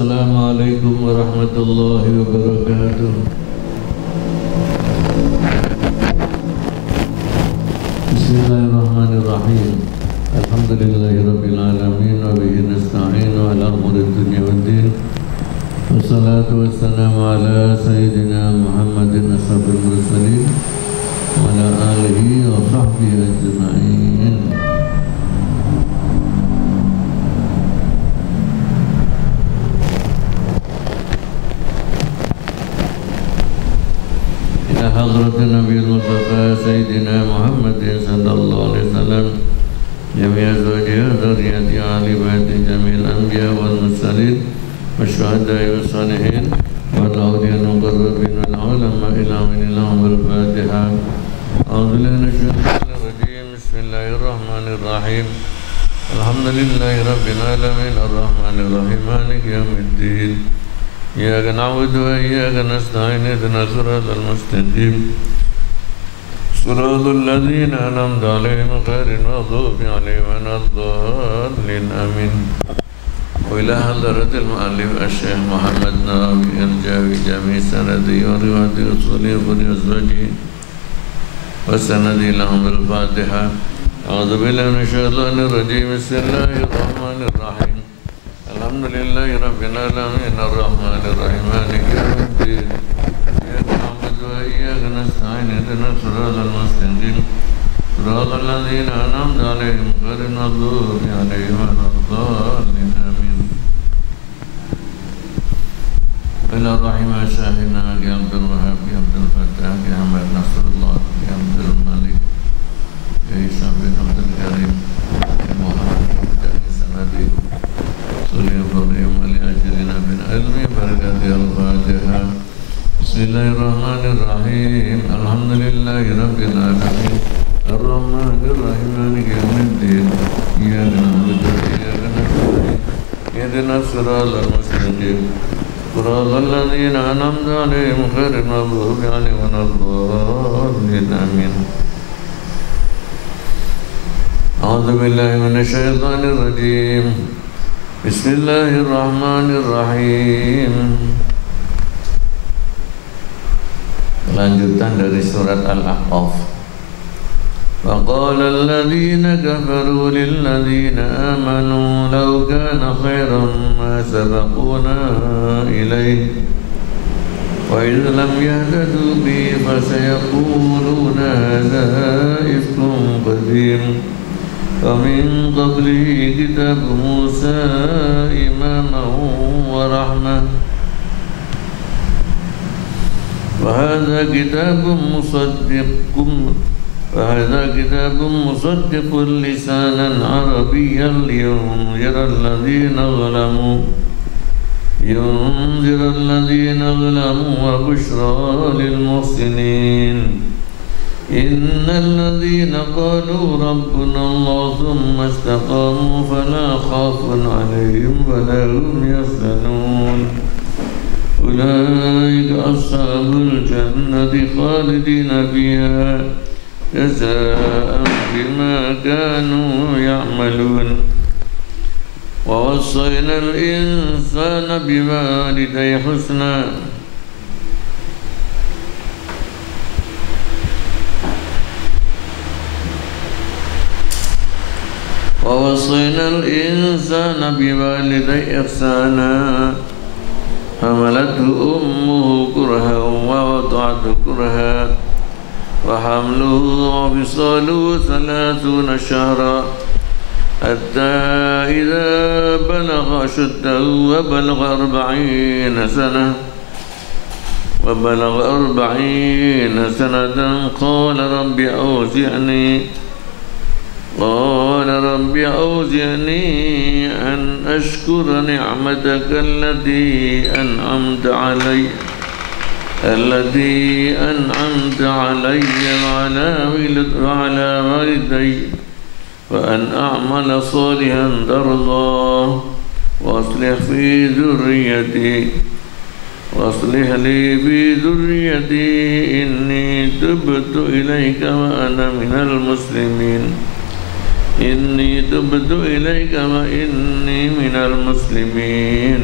Assalamualaikum warahmatullahi wabarakatuh. Bismillahirrahmanirrahim. Alhamdulillahirabbil alamin wa bihi nasta'in ala umuri dunya waddin. Wassalatu wassalamu ala sayyidina Muhammadin asyrafil mursalin wa ala alihi wa sahbihi ajma'in. حضرة النبي المصطفى سيدنا محمد صلى الله عليه وسلم جميع أزواجه وذريته وآل بيته جميع الأنبياء والمرسلين والشهداء والصالحين والأولياء المقربين والعلماء إلى من الله الفاتحة. أعوذ بالله من الشيطان الرجيم. بسم الله الرحمن الرحيم. الحمد لله رب العالمين الرحمن الرحيم مالك يوم الدين. إياك نعبد وإياك نستعين اهدنا الصراط المستقيم صراط الذين أنعمت عليهم غير المغضوب عليهم ولا الضالين آمين. وإلى حضرة المؤلف الشيخ محمد ناوي الجاوي جميع سندي ورواية أصوله وأزواجه وسندي لهم الفاتحة. أعوذ بالله من الشيطان الرجيم. بسم الله الرحمن الرحيم. الحمد لله رب العالمين الرحمن الرحيم مالك يوم الدين. إياك نعبد وإياك نستعين اهدنا الصراط المستقيم صراط الذين أنعمت عليهم غير المغضوب عليهم ولا الضالين آمين. إلى الرحيم شاهدنا يا عبد الوهاب يا عبد الفتاح يا أحمد نصر الله يا عبد الملك يا عيسى بن عبد الكريم يا محمد بن سندي Assalamualaikum Bismillahirrahmanirrahim. Alhamdulillahirabbil alamin. Ar-Rahmanir Rahim Maliki yaumiddin. Iyyaka na'budu wa iyyaka nasta'in. Ihdinas siratal mustaqim. Siratal ladzina an'amta 'alaihim ghairil maghdubi 'alaihim waladdallin. Amin. A'udzu billahi minasy syaithanir rajim. Bismillahirrahmanirrahim. Lanjutan dari surat Al-Ahqaf. Wa qala alladhina kafaru lil ladzina amanu law kana khairan ma sabaquna ilayhi wa idh lam yahtadu bi fa sayaquluna hadha ifkun qadim. ومن قبله كتاب موسى إماما ورحمة وهذا كتاب مصدق لسانا عربيا لينذر الذين ظلموا وبشرى للمحسنين. إن الذين قالوا ربنا الله ثم استقاموا فلا خوف عليهم ولا هم يحزنون. أولئك أصحاب الجنة خالدين فيها جزاء بما كانوا يعملون. ووصينا الإنسان بوالديه حسنا ووصينا الإنسان بوالديه إحسانا حملته أمه كرها ووضعته كرها وحمله وفصاله 30 شهرا حتى إذا بلغ أشده وبلغ 40 سنة قال رب أوزعني أن أشكر نعمتك التي أنعمت علي وعلى والدي وأن أعمل صالحا ترضاه وأصلح لي في ذريتي إني تبت إليك وأنا من المسلمين. إني تبت إليك وإني من المسلمين.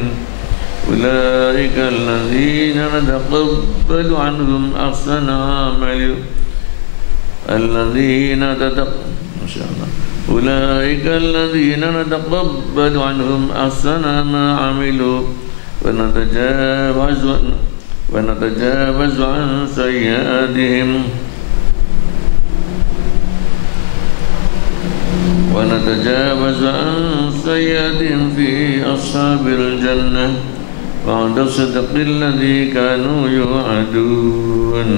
أولئك الذين نتقبل عنهم أحسن عمل أولئك الذين نتقبل عنهم أحسن ما عملوا ونتجاوز عن سيئاتهم في أصحاب الجنة وعد الصدق الذي كانوا يوعدون.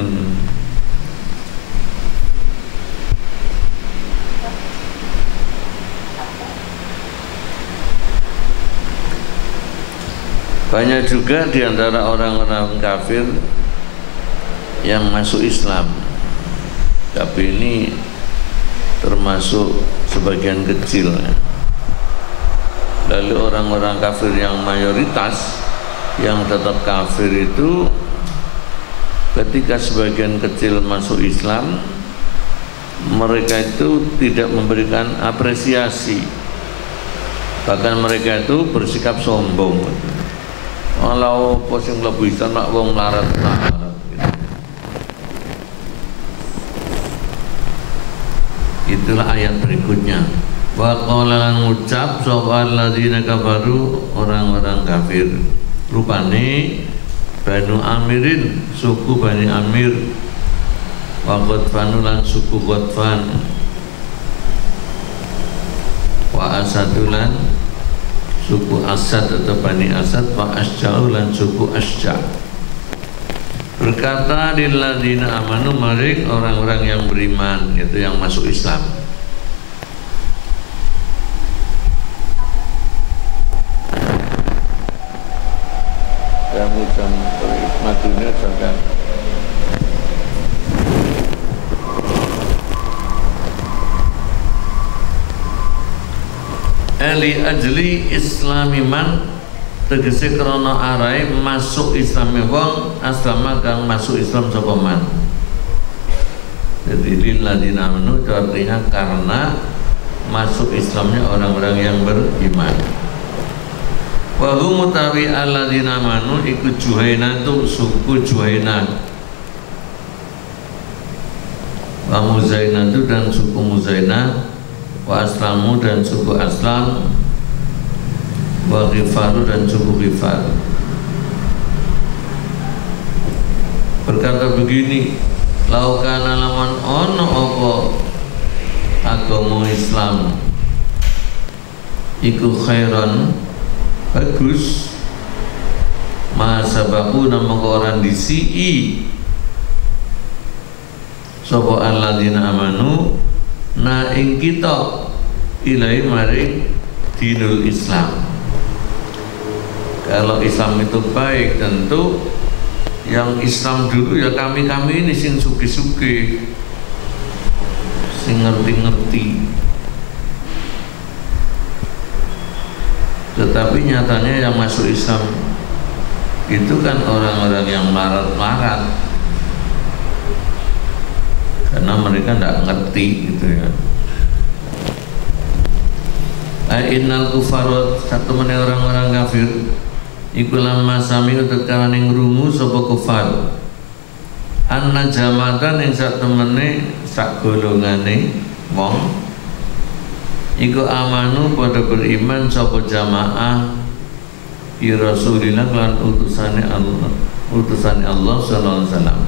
Banyak juga di antara orang-orang kafir yang masuk Islam, tapi ini termasuk sebagian kecil. Lalu orang-orang kafir yang mayoritas yang tetap kafir itu, ketika sebagian kecil masuk Islam, mereka itu tidak memberikan apresiasi, bahkan mereka itu bersikap sombong. Kalau posing lebih bisa nak wong larat gitu. Itulah ayat berikutnya. Wa qala ngucap sapa alladzina kafaru, orang-orang kafir. Rupane Banu Amirin, suku Bani Amir, wa Ghatfan lan suku Ghatfan, wa Asadulan suku Asad atau Bani Asad, wa Asja'u lan suku Asja'. Berkata lilladzina amanu, maring orang-orang yang beriman, yaitu yang masuk Islam. Kamu jam madunya jangan. Ali ajli islamiman, tegese krana arai masuk Islame wong, aslama kang masuk Islam sapa man. Jadi lilladzina amanu artinya karena masuk Islamnya orang-orang yang beriman. Wa hum mutawi alladzina amanu iku Juhainah, tu suku Juhainah, wa Muzainah dan suku Muzainah, wa Aslamu dan suku Aslam, wa Ghifaru dan suku Ghifar. Berkata begini, laukana laman ono apa agama Islam iku khairan, bagus, ma sabaku nama orang disi sapa alladzina amanu na ing kita ilai maring dinul Islam. Kalau Islam itu baik, tentu yang Islam dulu ya kami ini sing suki-suki, sing ngerti-ngerti. Tetapi nyatanya yang masuk Islam itu kan orang-orang yang marat-marat, karena mereka tidak ngerti gitu ya. Innal kufarat, satu meneh orang-orang kafir iku lamma sami utekane ngrungu sapa kufar anna jamatan ing sak temene sak golongane wong iku amanu pada beriman sapa jamaah bi Rasulillah lan utusane Allah sallallahu alaihi wasallam.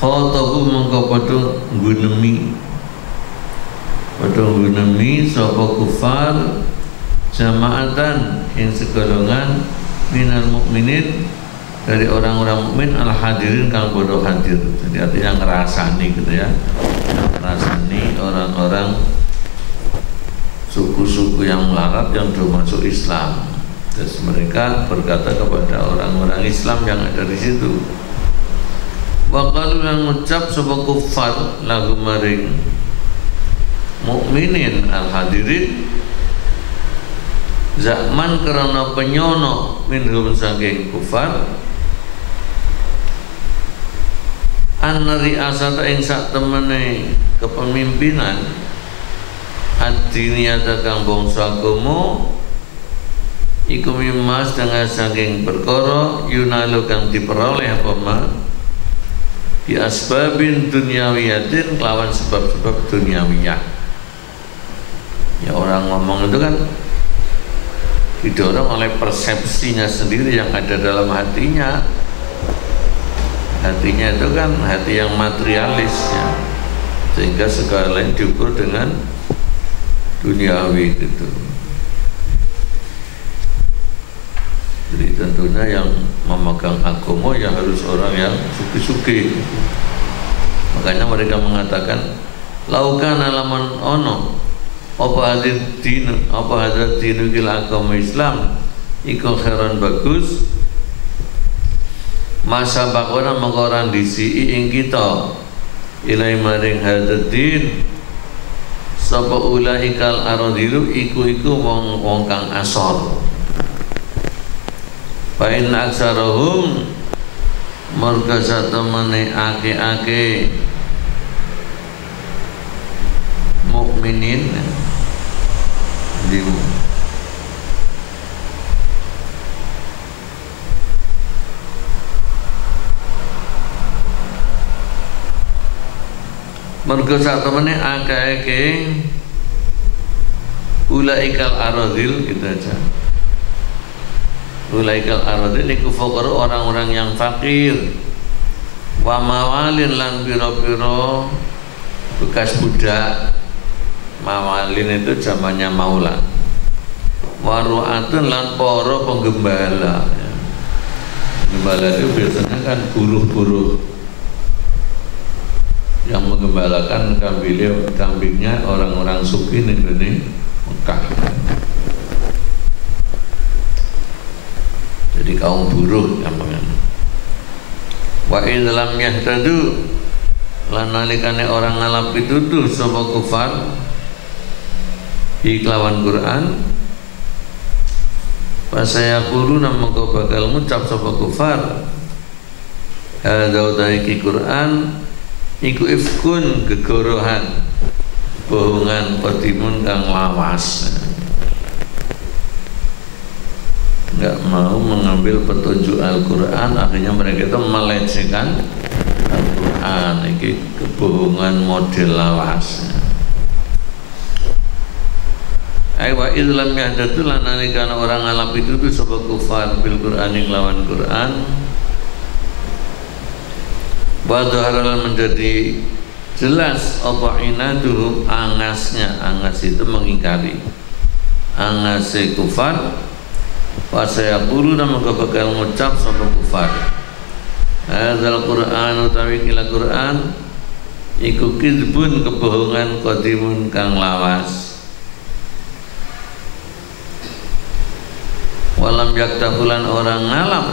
Khatabu mengko padha nggunemi sapa kufar jamaatan yang segolongan minal mukminin, dari orang-orang mukmin al hadirin kang bodoh hadir. Jadi artinya ngerasani gitu ya, ngerasani orang-orang suku-suku yang melarat yang sudah masuk Islam. Terus mereka berkata kepada orang-orang Islam yang ada di situ, wa qalu lan ngucap sapa kufar lagu maring mukminin al hadirin zaman karena penyono minhum saking kufar anari asata ing sak temene kepemimpinan ad-diniyata kang bangsa agama iku mimma setengah saking perkara yunalu kang diperoleh apa ma bi asbabin dunyawiyatin kelawan sebab-sebab duniawiyah. Ya orang ngomong itu kan didorong oleh persepsinya sendiri yang ada dalam hatinya. Hatinya itu kan hati yang materialis ya, sehingga segala lain diukur dengan duniawi gitu. Jadi tentunya yang memegang agama ya harus orang yang suki-suki. Makanya mereka mengatakan laukana laman ono apa hadir dinu kila agama Islam iku khairan bagus masa bakwana mengkoran disi ing kita ilai maring hadir din sapa ulaikal aradilu iku wong kang asor. Pain aksarahum marga satamane ake mukminin di marga satamane ake ulaikal aradil gitu aja. Ulaikal aradil iku fuqara orang-orang yang fakir wa mawalin lan piro-piro bekas budak. Mawalin itu zamannya maula. Waru'atun lan para penggembala. Penggembala itu biasanya kan buruh-buruh yang menggembalakan kambingnya orang-orang suki di Mekah. Jadi kaum buruh gampangnya. Wa in lam yahtadu lan nalikane orang ngalap pituduh sapa kufar iklawan Quran pasaya quluna mengko bakal ngucap sapa kufar hadza utaiki Quran iku ifkun gegorohan bohongan qadimun kang lawas. Enggak mau mengambil petunjuk Al-Quran, akhirnya mereka itu melecehkan Al-Quran. Ini kebohongan model lawas. Aywa idlam yahdatu lan nalikana orang ngalap itu sebab kufar bil Quran ing lawan Quran. Wa dhahara menjadi jelas apa inaduhum angasnya. Angas itu mengingkari. Angase kufar Wasayaqulu nama bakal ngucap sama kufar hadzal Qur'an utawi kila Qur'an iku kizbun kebohongan qadimun kang lawas. Walam yaktafulan orang ngalap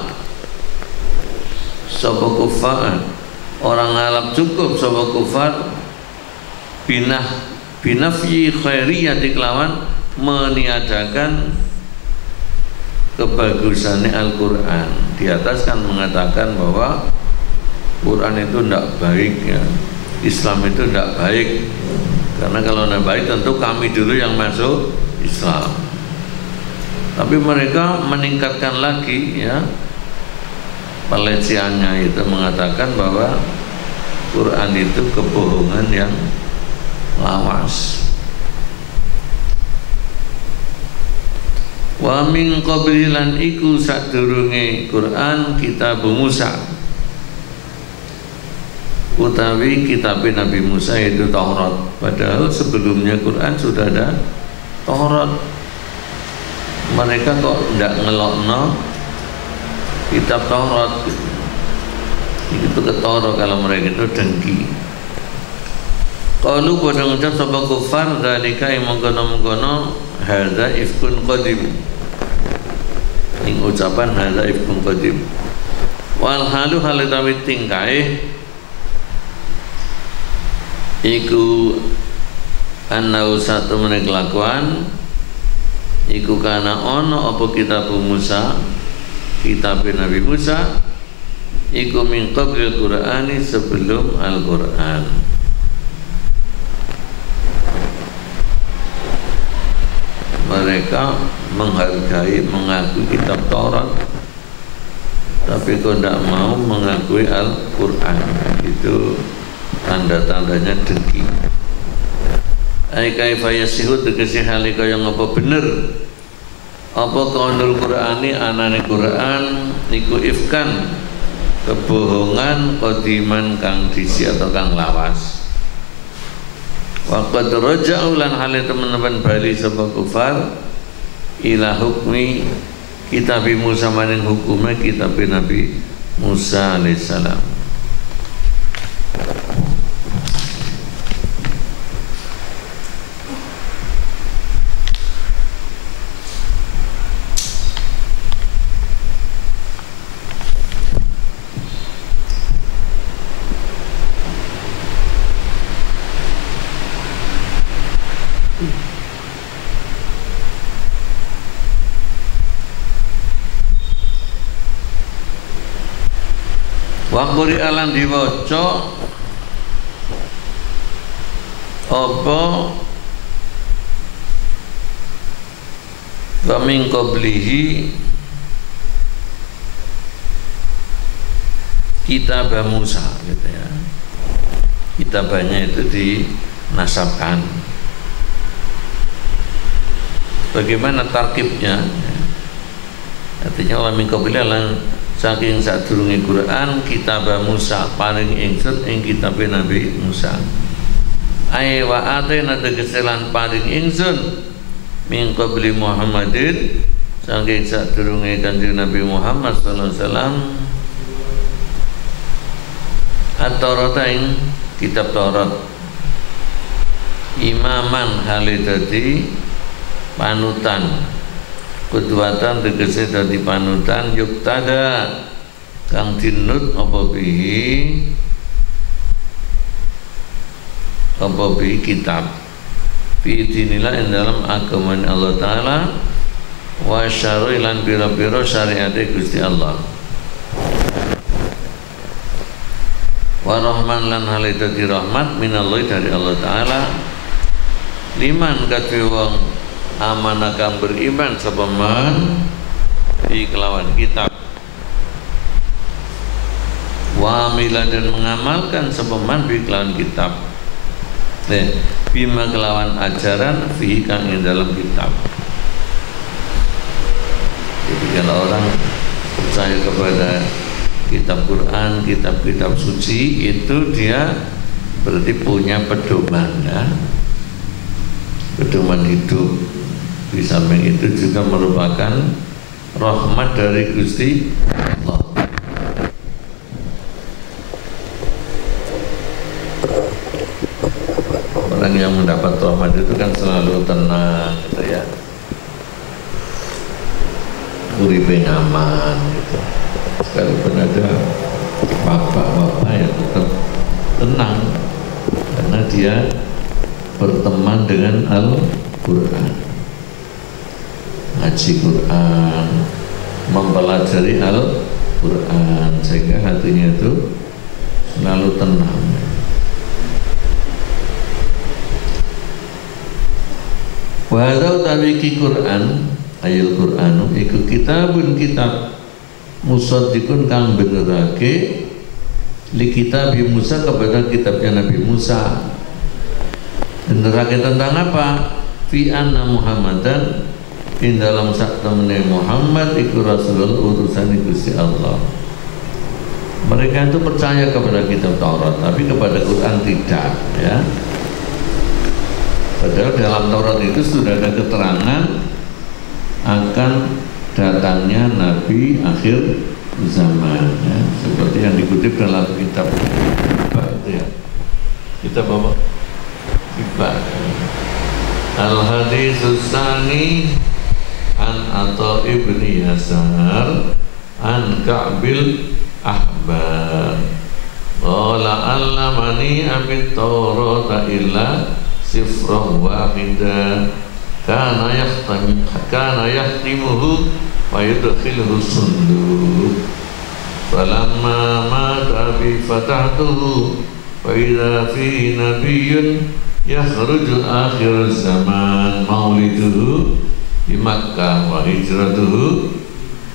sapa kufar, orang ngalap cukup sapa kufar binafyi khairiyati kelawan meniadakan kebagusannya Al-Quran. Di atas kan mengatakan bahwa Quran itu tidak baik ya, Islam itu tidak baik, karena kalau tidak baik tentu kami dulu yang masuk Islam. Tapi mereka meningkatkan lagi ya pelecehannya, itu mengatakan bahwa Quran itu kebohongan yang lawas. Wa min qabli lan iku sadurunge Quran kitab Musa utawi kitab Nabi Musa itu Taurat. Padahal sebelumnya Quran sudah ada Taurat. Mereka kok tidak ngelokno kitab Taurat. Itu ketoro kalau mereka itu dengki. Qalu pada ngucap sapa kufar dalika yang mengkono-mengkono hadza ifkun qadim. Ing ucapan hadza ifkun qadim. Wal halu halitawi tingkae iku anau satu menek kelakuan iku kana ono apa kitab Musa, kitab Nabi Musa iku min qabli Qur'ani sebelum Al-Quran. mereka menghargai, mengakui kitab Taurat, tapi kok tidak mau mengakui Al-Quran. Itu tanda-tandanya dengki. Ai kaifa yasihu tegese hale kaya ngapa bener apa kaunul Qur'ani anane Qur'an iku ifkan kebohongan qadiman kang disi atau kang lawas. Waqad raja'u lan hale teman-teman bali sapa kufar ila hukmi kitab Musa maring hukume kitab Nabi Musa alaihissalam. Wakuri alan diwaca apa kaming qablihi kitab Musa gitu ya. Kitabnya itu dinasabkan. Bagaimana tarkibnya? Artinya Allah min qablihi alan saking sadurunge Quran kitab Musa paring ingsun ing kitab Nabi Musa. Ai wa atena tegeselan paring ingsun min qabli Muhammadin saking sadurunge Kanjeng Nabi Muhammad sallallahu alaihi wasallam at-Taurat ing kitab Taurat imaman hale dadi panutan kudwatan tegese dadi panutan yuktada kang dinut apa bihi kitab fi dinillah ing dalam agama Allah taala wa syar'i lan pira-pira syariate Gusti Allah wa rahman lan hale dadi rahmat minallahi dari Allah taala liman kadhe wong amanah kang beriman sapa man di kelawan kitab wa amila dan mengamalkan sapa man di kelawan kitab bima kelawan ajaran fi kang ing dalam kitab. Jadi kalau orang percaya kepada kitab Quran, kitab-kitab suci itu dia berarti punya pedoman ya, pedoman hidup. Di samping itu juga merupakan rahmat dari Gusti Allah. Orang yang mendapat rahmat itu kan selalu tenang gitu ya, uripe nyaman gitu. Sekalipun ada bapak-bapak yang tetap tenang karena dia berteman dengan Al-Quran, ngaji Quran, mempelajari Al-Quran, sehingga hatinya itu selalu tenang. Walau tabiki Quran, ayat Quranu, iku kitabun kitab musaddiqun kang benerake li kitab Musa kepada kitabnya Nabi Musa. Benerake tentang apa? Fi anna Muhammadan in dalam sak temene Muhammad iku Rasulullah utusan Gusti Allah. Mereka itu percaya kepada kitab Taurat, tapi kepada Quran tidak ya. Padahal dalam Taurat itu sudah ada keterangan akan datangnya Nabi akhir zaman ya. Seperti yang dikutip dalam kitab itu ya. Kitab apa? Kitab Al-Haditsus Tsani an Atha ibni Yasar an Ka'bil Ahbar qala allamani amit Taurata illa sifran wahida kana yahtimuhu wa yudkhiluhu sunduk falamma mata bi fatahtuhu fa idza fi nabiyyun yakhruju akhir zaman mauliduhu di Makkah wa hijratuhu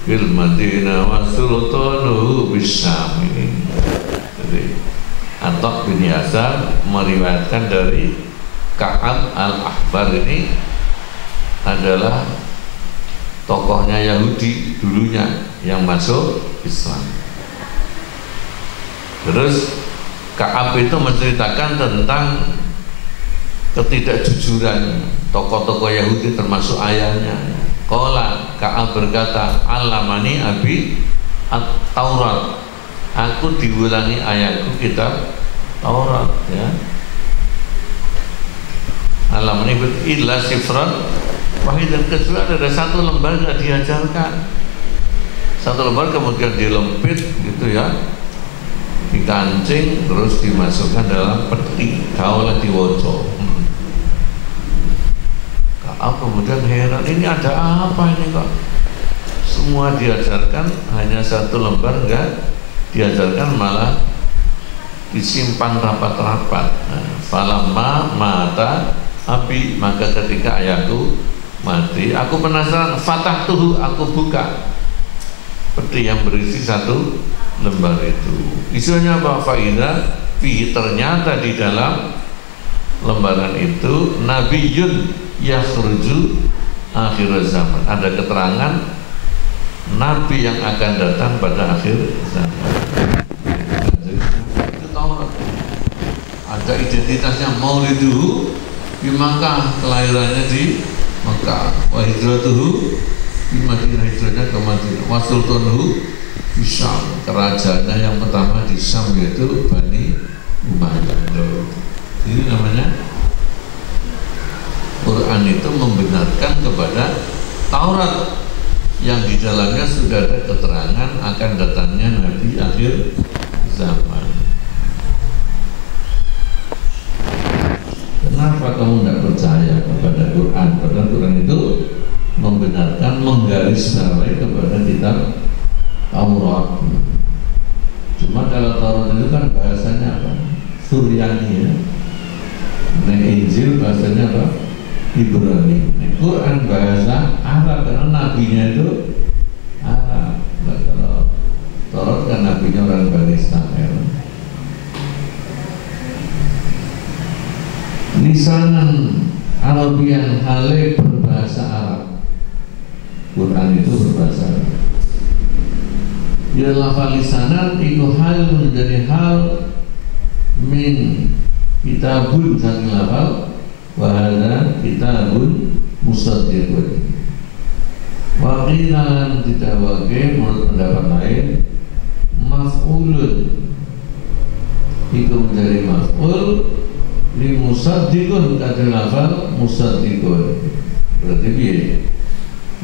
fil Madinah wa sultanuhu bisyam. Ini jadi Atok bin Yasar meriwayatkan dari Ka'ab al-Ahbar. Ini adalah tokohnya Yahudi dulunya yang masuk Islam. Terus Ka'ab itu menceritakan tentang ketidakjujuran tokoh-tokoh Yahudi termasuk ayahnya. Qala, Ka'ab berkata, alamani abi at-Taurat, aku diulangi ayahku kitab Taurat, ya. Alamani illa sifran wahid, dan kecuali ada satu lembar nggak diajarkan. Satu lembar kemudian dilempit gitu ya, dikancing terus dimasukkan dalam peti, kaulah diwoco. Ka'ab kemudian heran, ini ada apa ini kok semua diajarkan, hanya satu lembar enggak diajarkan, malah disimpan rapat-rapat. Falamma mata abi, maka ketika ayahku mati, aku penasaran, fatahtuhu, aku buka peti yang berisi satu lembar itu. Isinya apa? Faida fi, ternyata di dalam lembaran itu nabiyun yakhruju akhir zaman, ada keterangan nabi yang akan datang pada akhir zaman. Itu Taurat. Ada identitasnya, mauliduhu di Makkah, kelahirannya di Makkah, wa hijratuhu di Madinah, hijrahnya ke Madinah, wa sultanuhu di Syam, kerajaannya yang pertama di Syam yaitu Bani Umayyah. Ini namanya Quran itu membenarkan kepada Taurat yang di dalamnya sudah ada keterangan akan datangnya Nabi akhir zaman. Kenapa kamu tidak percaya kepada Quran? Padahal Quran itu membenarkan, menggarisbawahi kepada kitab Taurat. Cuma kalau Taurat itu kan bahasanya apa? Suryani, ya. Nah, Injil bahasanya apa? Ibrani. Nah, Quran bahasa Arab karena nabinya itu Arab. Nah, kalau Taurat kan nabinya orang Bani Israel. Lisanan Arabian hale berbahasa Arab. Quran itu berbahasa Arab. Ya lafal lisanan iku hal menjadi hal min kitabun sang lafal wa hadza kitabun musaddiqun. Wa qila tidak wage menurut pendapat lain maf'ulun iku menjadi maf'ul li musaddiqun kata lafal musaddiqun. Berarti piye?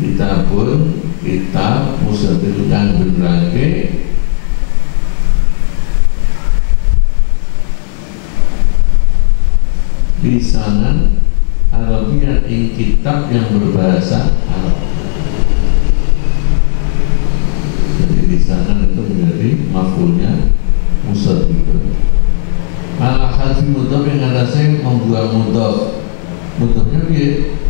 Kitabun, kitab, musaddiqun kang benerake lisanan Arabian ing kitab yang berbahasa Arab. Jadi lisanan itu menjadi maf'ulnya musaddiqun. Ala hadfi mudhaf yang ada saya membuang mudhaf. Mudhafnya piye?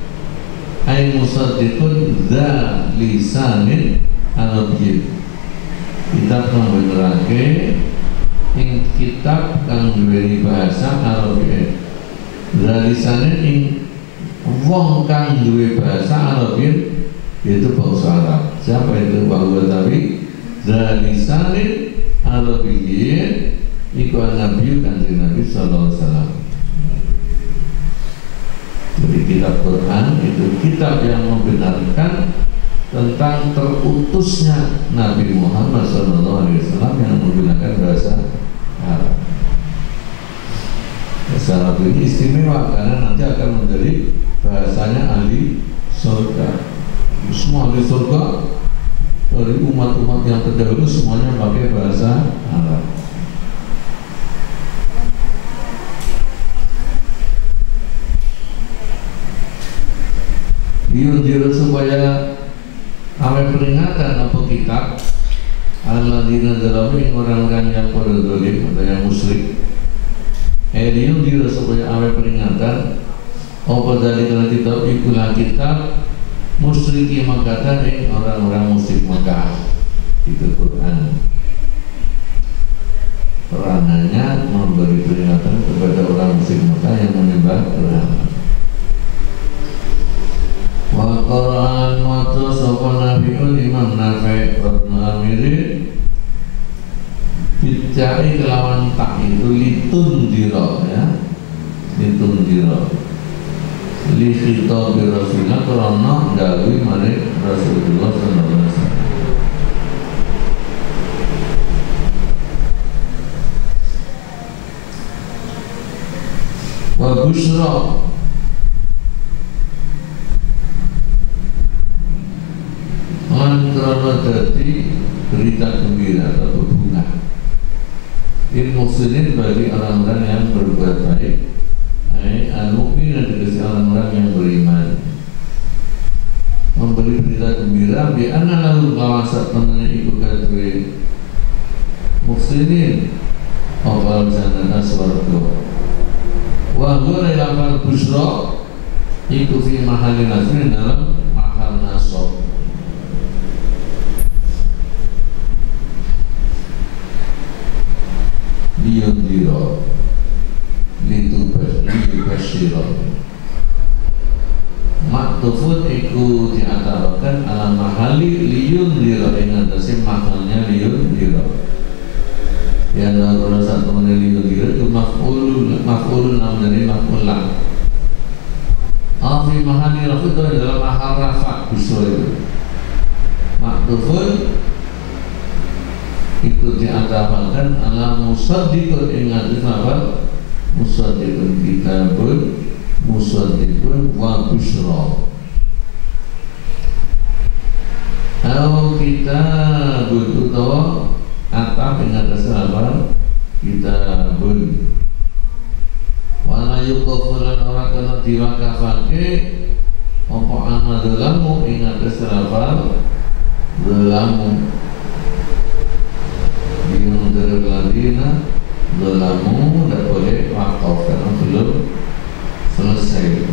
Ai musaddiqun dza lisanin arabiyyin. Kitab kang benerake ing kitab kang duweni bahasa Arabiyyin. Dza lisanin ing wong kang duwe bahasa Arabiyyin, yaitu bangsa Arab. Siapa itu? Bahwa tapi dza lisanin arabiyyin iku Nabi Kanjeng Nabi sallallahu alaihi wasallam. Jadi kitab Quran itu kitab yang membenarkan tentang terutusnya Nabi Muhammad sallallahu alaihi wasallam yang menggunakan bahasa Arab. Bahasa Arab ini istimewa karena nanti akan menjadi bahasanya ahli surga. Semua ahli surga dari umat-umat yang terdahulu semuanya pakai bahasa Arab. Yunjiru supaya awal peringatan apa kitab alladzina zalamu orang-orang yang pada zalim atau yang musyrik. Yunjiru supaya awal peringatan apa dari kitab ikulah kitab musyriki Makkah dan orang-orang musyrik Makkah. Itu Quran. Peranannya memberi peringatan kepada orang musyrik Makkah yang menyembah berhala. Wa Quran maca sapa Nabiul Imam Nafi' Ibnu Amirin bicai kelawan tak itu litundira ya, litundira li khitab Rasulullah karena dawuh marang Rasulullah sallallahu alaihi wasallam. Wa busyra lan karena dadi berita gembira atau bunga lil muslimin bagi orang-orang yang berbuat baik, al-mu'minin dikasih orang-orang yang beriman, memberi berita gembira bi anna lahu qawasat tenan iku kadhe muslimin awal jannah swarga wa huwa lafal busyra iku fi mahali nasrin dalam mahal nasab. Liyundiro litubashiro maktufun iku diantarakan ala mahali liyundiro yang atasnya mahalnya liyundiro yang ada satu menit liyundiro itu maf'ulun nam dari maf'ulah afi mahali rafu itu adalah mahal rafa busro itu maktufun itu diantarakan ala musaddiqun ingat apa musaddiqun kitabun musaddiqun wa busyra atau kitabun utawa atap ingat apa kitabun wala yuqafulan orang kena diwakafake apa ana dalamu ingat apa dalamu yang terladina dalamu tidak boleh wakaf karena belum selesai.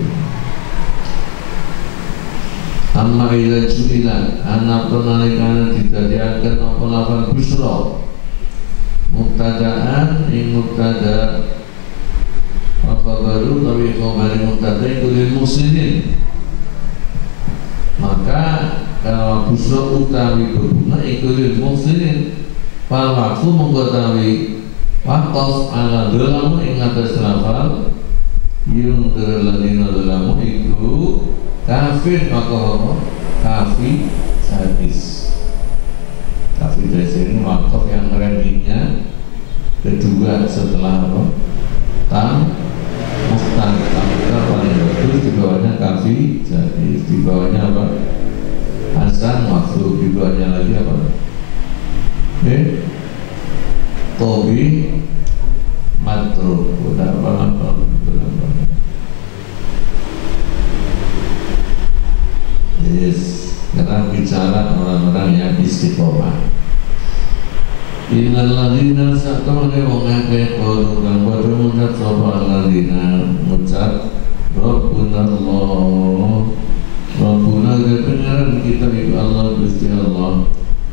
Amma ila ju'ilan anak penalikan dijadikan apa lafal busyra mubtada'an ing mubtada apa baru tapi khabari mubtada itu lil muslimin, maka kalau busyra utawi berbunga itu lil muslimin fal waktu mengetahui wakaf ala dalamu ing atas lafal yung terladina dalamu itu kafir wakaf apa? Kafi hadis. Kafi dari sini wakaf yang rankingnya kedua setelah apa? Tam muhtar paling bagus, di bawahnya kafi hadis, di bawahnya apa? Hasan makhluk, di bawahnya lagi apa? Tobi matruk udah apa yes, kita bicara orang-orang yang istiqomah. Innal ladzina sa'tamane wong akeh qalu kang padha ngucap sapa alladzina ngucap Rabbuna Allah Rabbuna kebenaran kita itu Allah Gusti Allah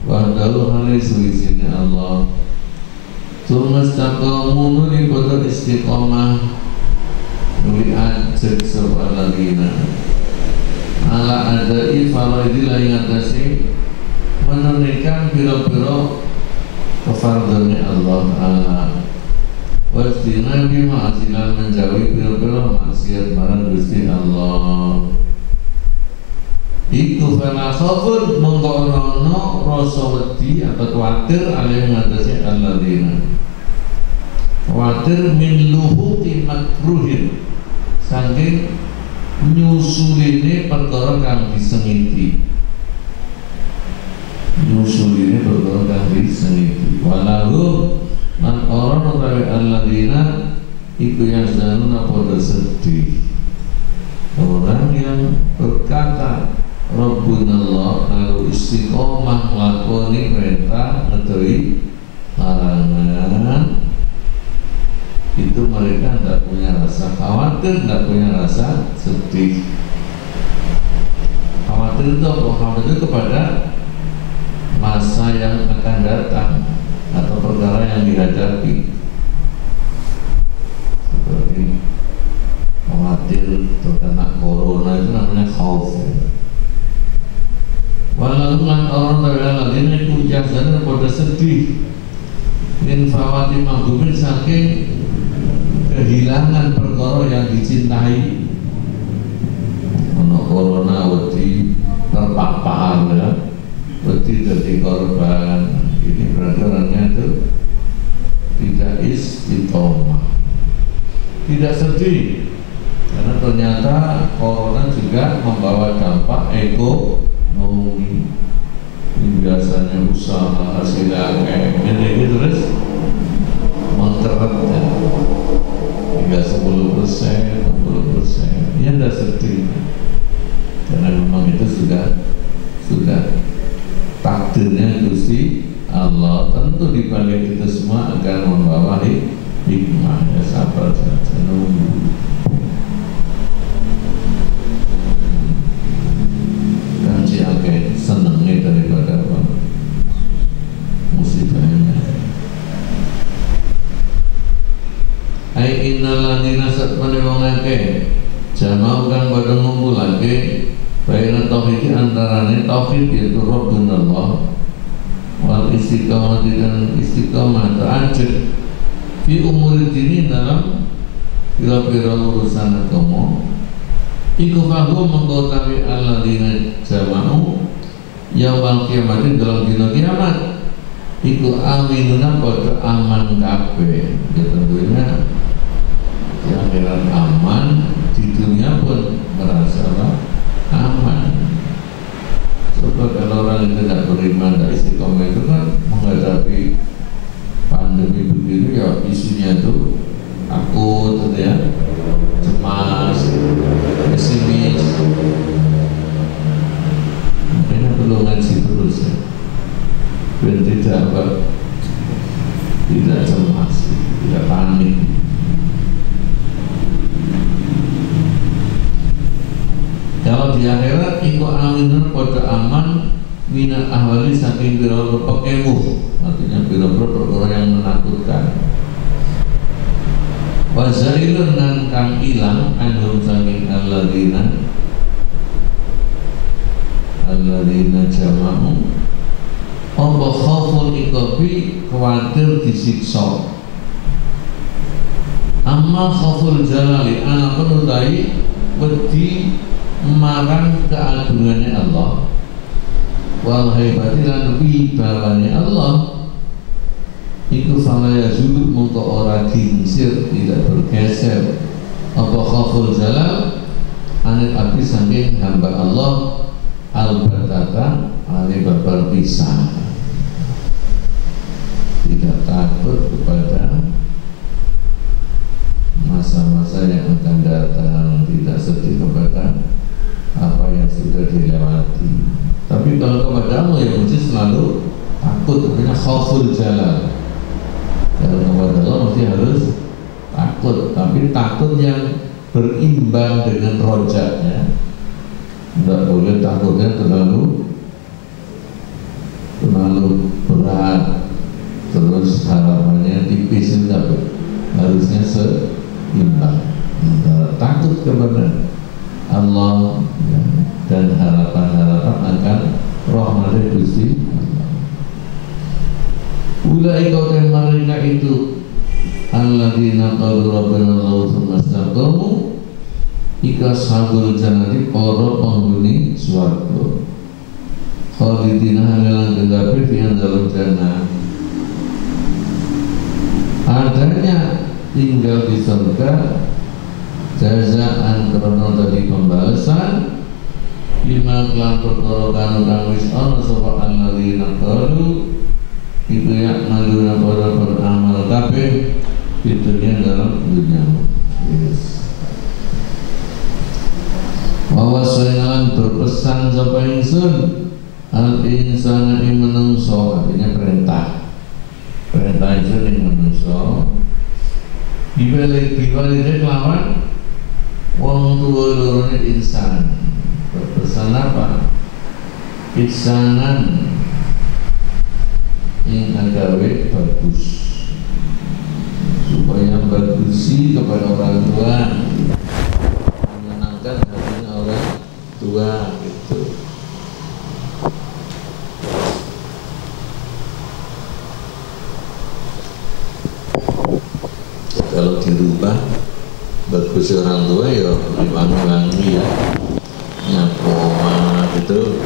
wahdahu halai suwisine Allah Tumastaqamu nuli pada istiqamah nuli ajak sapa alladzina ala adai faraidillah yang atasnya menunaikan biro-biro kefardhannya Allah Ta'ala wasdina bima'asilan menjauhi biro-biro maksiat marang Gusti Allah. Iku fala khafun mengkorono rasa wedi atau khawatir alih mengatasi alladzina khawatir min luhuti makruhin saking nyusuline perkara kang disengiti, nyusuline perkara kang disengiti walau lan orang utawi alladzina iku yang sedang padha sedih orang yang berkata Rabbunallah lalu istiqomah lakoni perintah ngetui larangan, itu mereka tidak punya rasa khawatir, tidak punya rasa sedih. Khawatir khawatir itu apa? Khawatir kepada masa yang akan datang atau perkara yang dihadapi, seperti khawatir terkena corona, itu namanya khauf. Walau lan orang terlalu itu jasanya pada sedih, infawati maghubin saking kehilangan perkara yang dicintai. Ono corona wedi terpapar ya, wedi jadi korban. Ini berarti orangnya itu tidak istiqomah, tidak sedih, karena ternyata corona juga membawa dampak ekonomi. Ini biasanya usaha hasilnya kayak ini terus mengkeret ya, hingga 10%, 60%. Ini tidak sedih, karena memang itu sudah takdirnya Gusti Allah. Tentu di balik itu semua akan membawa hikmah. Ya sabar saja, nunggu. Kanji agak senengnya daripada apa musibahnya. Ai innaladina satmane wong akeh jamau kang padha ngumpulake baina tauhid antarane tauhid yaitu Rabbunallah wal istiqamah dan istiqamah terajud fi umur dini dalam pira-pira urusan agama. Iku fahu mengkotawi alladzina jama'u yaumul kiamati dalam dina kiamat. Iku aminuna pada aman kabeh. Ya tentunya di akhirat aman, di dunia pun merasa aman. Coba kalau orang yang tidak beriman dari istiqomah itu kan menghadapi pandemi begini ya isinya itu takut gitu ya, cemas, pesimis. Makanya perlu ngaji terus ya, biar tidak cemas, tidak panik. Kalau di akhirat iku aminun pada aman minat ahwali saking biro pekemuh, artinya biro perkara yang menakutkan. Wazailun nan kang ilang anhum saking alladzina jama'u apa khauful iqabi, khawatir disiksa. Amma khauful jalali ana penutai wedi marang keagungannya Allah wal haibati lan wibawane Allah. Iku falaya zuluk mongko ora gingsir, tidak bergeser apa khaful jalal anil abdi saking hamba Allah al-batata ane babar pisah, tidak takut kepada masa-masa yang akan datang, tidak sedih kepada apa yang sudah dilewati. Tapi kalau kepadamu ya mesti selalu takut, namanya khauful jalal. Kalau kepada Allah mesti harus takut, tapi takut yang berimbang dengan rojaknya. Tidak boleh takutnya terlalu berat, terus harapannya tipis, tidak. Harusnya seimbang antara takut kepada Allah dan harapan-harapan akan rahmat Gusti Allah. Ulai kau mereka itu alladzina qalu rabbana Allah tsumma istaqamu ika sabul jannati para penghuni swarga khalidina halalan gendapi fi dalam jannah. Adanya tinggal di surga jazaan karena tadi pembalasan lima kelan perkara kanu kang wis ana sapa alladzina qalu itu ya naluna para beramal kabeh di dunia dalam dunia. Yes. Wawasalan berpesan sapa ingsun al insana ing menungso, artinya perintah ingsun ing menungso dibalik lawan wong tua lorone insan. Berpesan apa? ihsanan ing agawe bagus, supaya bagusi kepada orang tua, menyenangkan hatinya orang tua gitu. Kalau dirubah bagus orang tua ya wangi-wangi ya, nyapu gitu,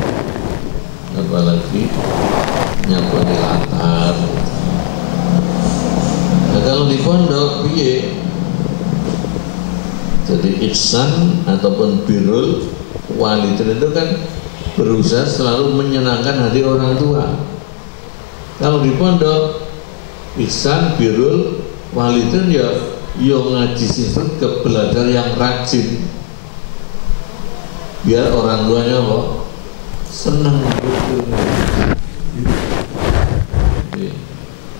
apalagi nyapu di latar. Nah, kalau di pondok piye? Jadi ihsan ataupun birrul walidain itu kan berusaha selalu menyenangkan hati orang tua. Kalau di pondok ihsan birrul walidain ya ngaji sifat ke belajar yang rajin, biar orang tuanya kok senang gitu.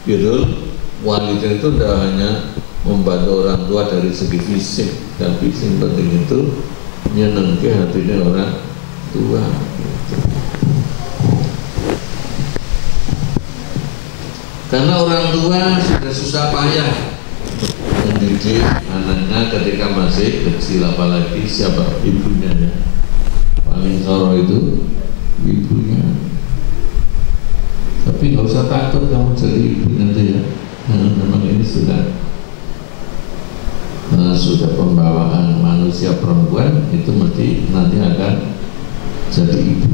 Birrul walidain itu tidak hanya membantu orang tua dari segi fisik, tapi yang penting itu menyenangkan hatinya orang tua gitu. Karena orang tua sudah susah payah mendidik anaknya ketika masih kecil, apalagi siapa ibunya ya, paling soro itu ibunya. Tapi nggak usah takut kamu jadi ibu nanti ya. Memang ini sudah pembawaan manusia perempuan itu mesti nanti akan jadi ibu.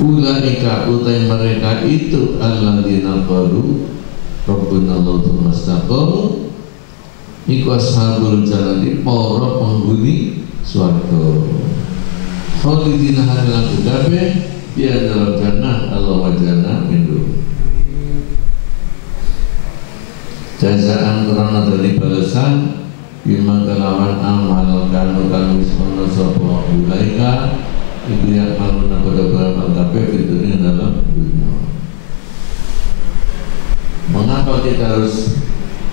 Ulaika utai mereka itu alladzina qalu Rabbuna Allahu mustaqim, iku ashabul jannati, para penghuni swarga. Khalidina halan udabe ya dalam jannah Allah wajana mindu. Jazaan karena dari balasan bima kelawan amal kanu wismono sopo ulaika itu yang malu pada barang kabeh fitunya dalam dunia. Mengapa kita harus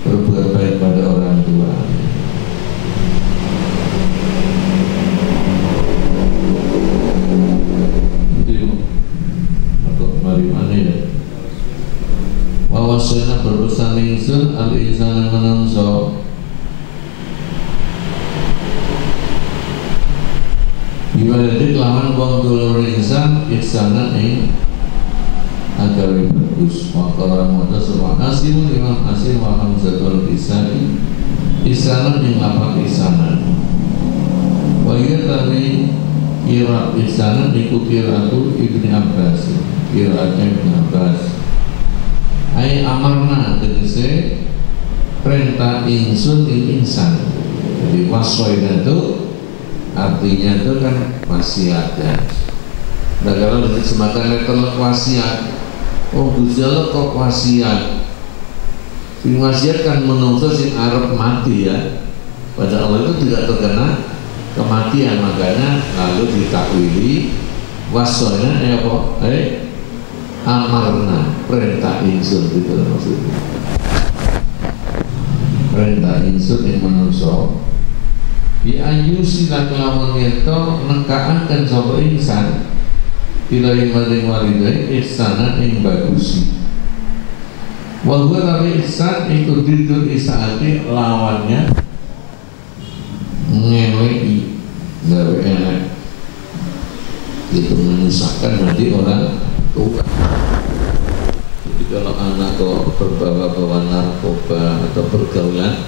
berbuat baik pada orang tua? Wawasana berpesan ingsun al-insana manungsa ibadah lawan wong dulur insan ihsanan ing agawe bagus. Maka orang muda semua asim imam asim wa hamzatul isani ihsanan ing lapak ihsanan wa iya tadi kira ihsanan iku kiratu Ibni Abbas, kira Ibni Abbas ai amarna tegese perintah insun ing insan. Jadi waswaina itu artinya itu kan wasiat ya. Nah kalau disemakan letter wasiat, oh Gusti Allah kok wasiat? Sing wasiat kan menungso sing arep mati ya. Pada Allah itu tidak terkena kematian, makanya lalu ditakwili waswaina apa? Amarna, perintah insun gitu maksudnya. Perintah insun yang menungso bi ayu sila kelawan yeto nengkaaken sapa insan ilai maring walidai ihsanan ing bagusi. Wa huwa tawi ihsan iku didul isaati lawannya ngeleki gawe elek. Itu menyusahkan hati orang tua. Jadi kalau anak kok berbawa-bawa narkoba atau pergaulan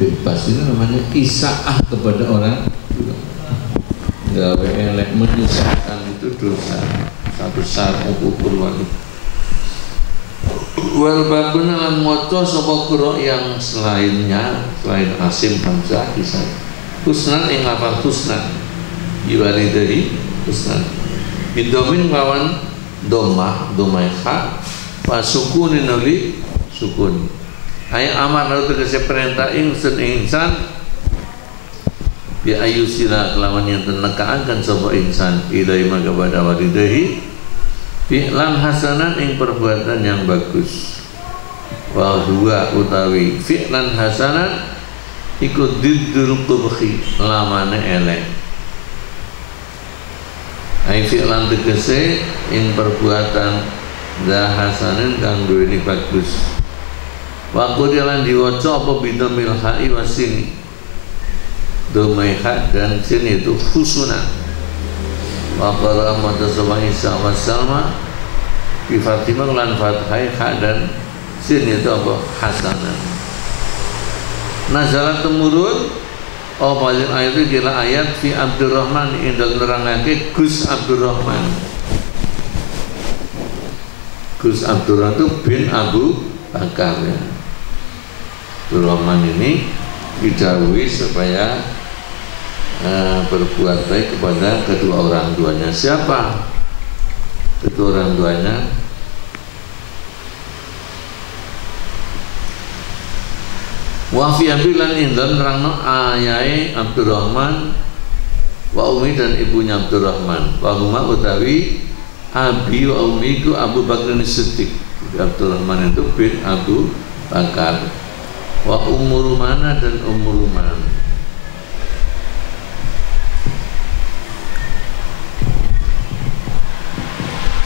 bebas, itu namanya isaah kepada orang tua. Gawe elek menyusahkan itu dosa satu besar ukur wali. Wal baguna lan moco sapa qira yang selainnya, selain asim hamzah bisa husnan ing lafal husnan iwali dari husnan bidomin lawan domah kha wa sukunin nuli sukun. Ay amar lalu tegese perintah insun insan bi ayu sila kelawan yang tenekaaken sapa insan ilai maga pada walidahi bi lan hasanan ing perbuatan yang bagus. Wa huwa utawi fi'lan hasanan iku diddul qubhi lamane elek. ai fi'lan tegese ing perbuatan za hasanin kang duweni bagus. Wa qadilan diwaca apa bidamil ha'i wasini. Domai ha dan sin itu khusuna. Wa qara matasaba Isa wa Salma bi Fatimah lan fathai ha dan sin itu apa hasanan. Nazalat temurun apa ayat itu kira ayat fi Abdurrahman indal nerangake Gus Abdurrahman. Gus Abdurrahman itu bin Abu Bakar ya. Abdurrahman ini didhawuhi supaya berbuat baik kepada kedua orang tuanya. Siapa kedua orang tuanya? Wa fi abilan indan nerangno ayahe Abdurrahman wa umi dan ibunya Abdurrahman. Wa huma utawi abi wa umi ku Abu Bakar Siddiq. Abdurrahman itu bin Abu Bakar. Wa Ummu Rumana dan Ummu Ruman.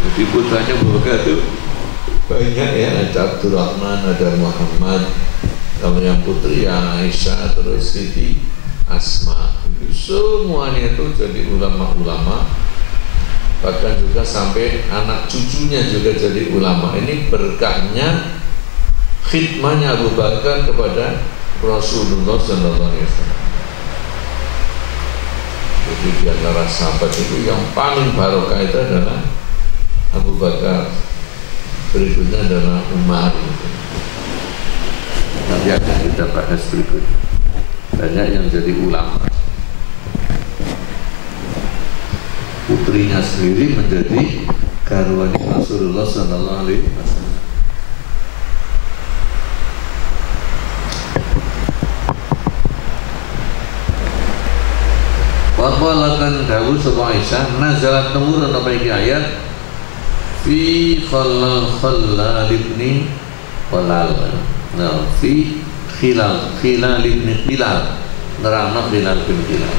Jadi putranya Abu Bakar itu banyak ya, ada Abdurrahman, ada Muhammad. Kalau yang putri ya Aisyah, terus Siti Asma. Semuanya itu jadi ulama-ulama. Bahkan juga sampai anak cucunya juga jadi ulama. Ini berkahnya khidmahnya Abu Bakar kepada Rasulullah SAW. Jadi di antara sahabat itu yang paling barokah itu adalah Abu Bakar. Berikutnya adalah Umar. Nanti akan kita bahas berikut. Banyak yang jadi ulama. Putrinya sendiri menjadi garwani Rasulullah Sallallahu Alaihi Wasallam. Waqalakan dawuh sapa Aisyah nazalat temurun apa iki ayat fi khallal ibni Khalal. Nah, fi khilal ibni Khilal. Nerangno Khilal bin Khilal.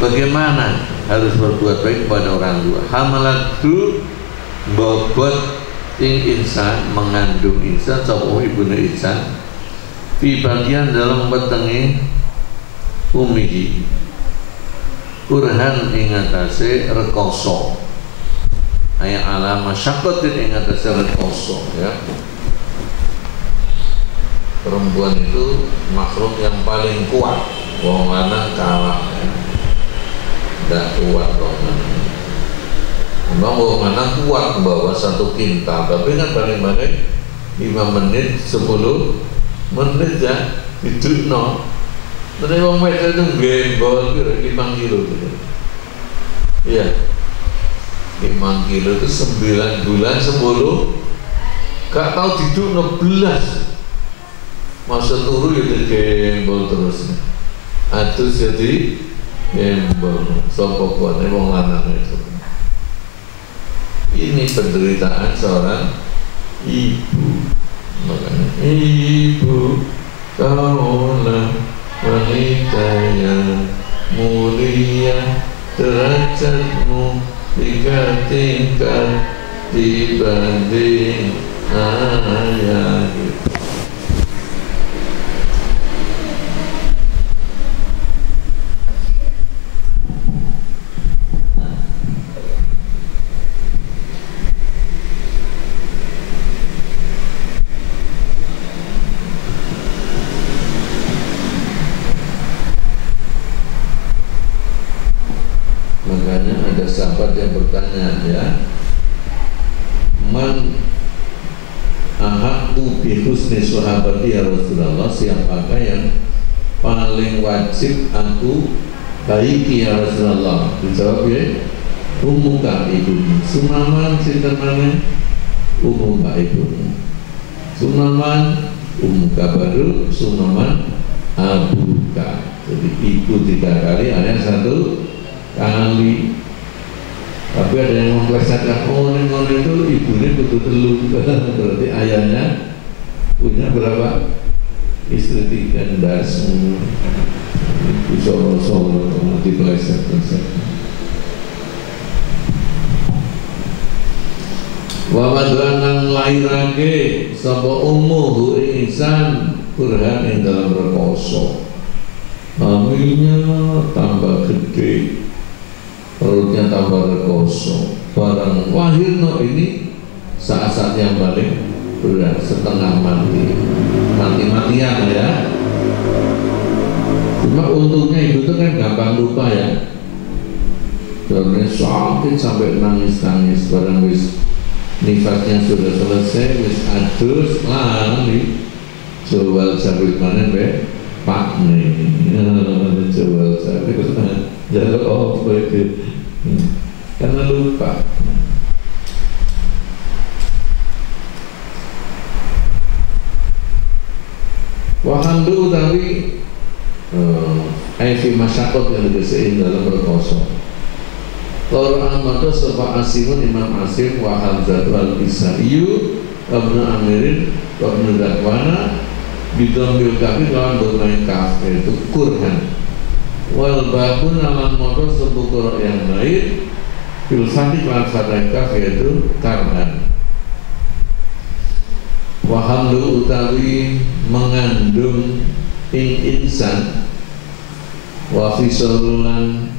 Bagaimana harus berbuat baik kepada orang tua? Hamalatu bobot ing insan, mengandung insan sapa ibune insan fi bagian dalam wetenge umihi kurhan ing atase rekoso aya alama syaqatin ing atase rekoso ya. Perempuan itu makhluk yang paling kuat, wong lanang kalah ya. Tidak kuat wong lanang. Memang wong lanang kuat membawa 1 kintal, tapi kan paling-paling 5 menit, 10 menit ya didukno. Terus wong wedok itu gembol kira 5 kilo gitu. Iya. 5 kilo itu 9 bulan 10 gak tahu didukno belas. Masa turu ya gembol terus. Atus jadi gembol. Sopo kuatnya wong lanang itu. Ini penderitaan seorang ibu. Makanya ibu kaulah wanita yang mulia, derajatmu 3 tingkat dibanding ayah. Sahabat yang bertanya ya, man ahabbu bi husni sahabati ya Rasulullah, siapakah yang paling wajib aku baiki ya Rasulullah? Dijawab ya, ummuka ibumu. Sumaman sinten maneh? Ummuka ibumu. Sumaman ummuka baru sumaman abuka. Jadi ibu 3 kali, ayah 1 kali. Tapi ada yang memplesetkan, oh ini itu ibunya kudu telu. Berarti ayahnya punya berapa istri? 3 das. Ibu solo dipleset. wa wadran lairake sapa ummuhu insan kurhan ing dalam rekoso. Hamilnya tambah gede, perutnya tambah rekoso. Barang lahirno ini saat-saat yang paling berat, setengah mati-matian ya. Cuma untungnya ibu itu kan gampang lupa ya. Karena sakit sampai nangis-nangis, barang wis nifasnya sudah selesai, wis adus, lali jual sabit mana be pak nih, jual sabit jalur apa itu, karena lupa. Wahandu utawi aifi masyakot yang digesein dalam berkosong. Loro amado sapa Asimun Imam Asim wa Hamzah al-Kisaiyu Ibnu Amirin wa Ibnu Dakwana bidombil kafi lawan bermain kaf yaitu kurhan. Wal babun alam modo sebukur yang lain bil fatih lan fathah kaf yaitu karhan. Wahamlu utawi mengandung ing insan wa fisolulan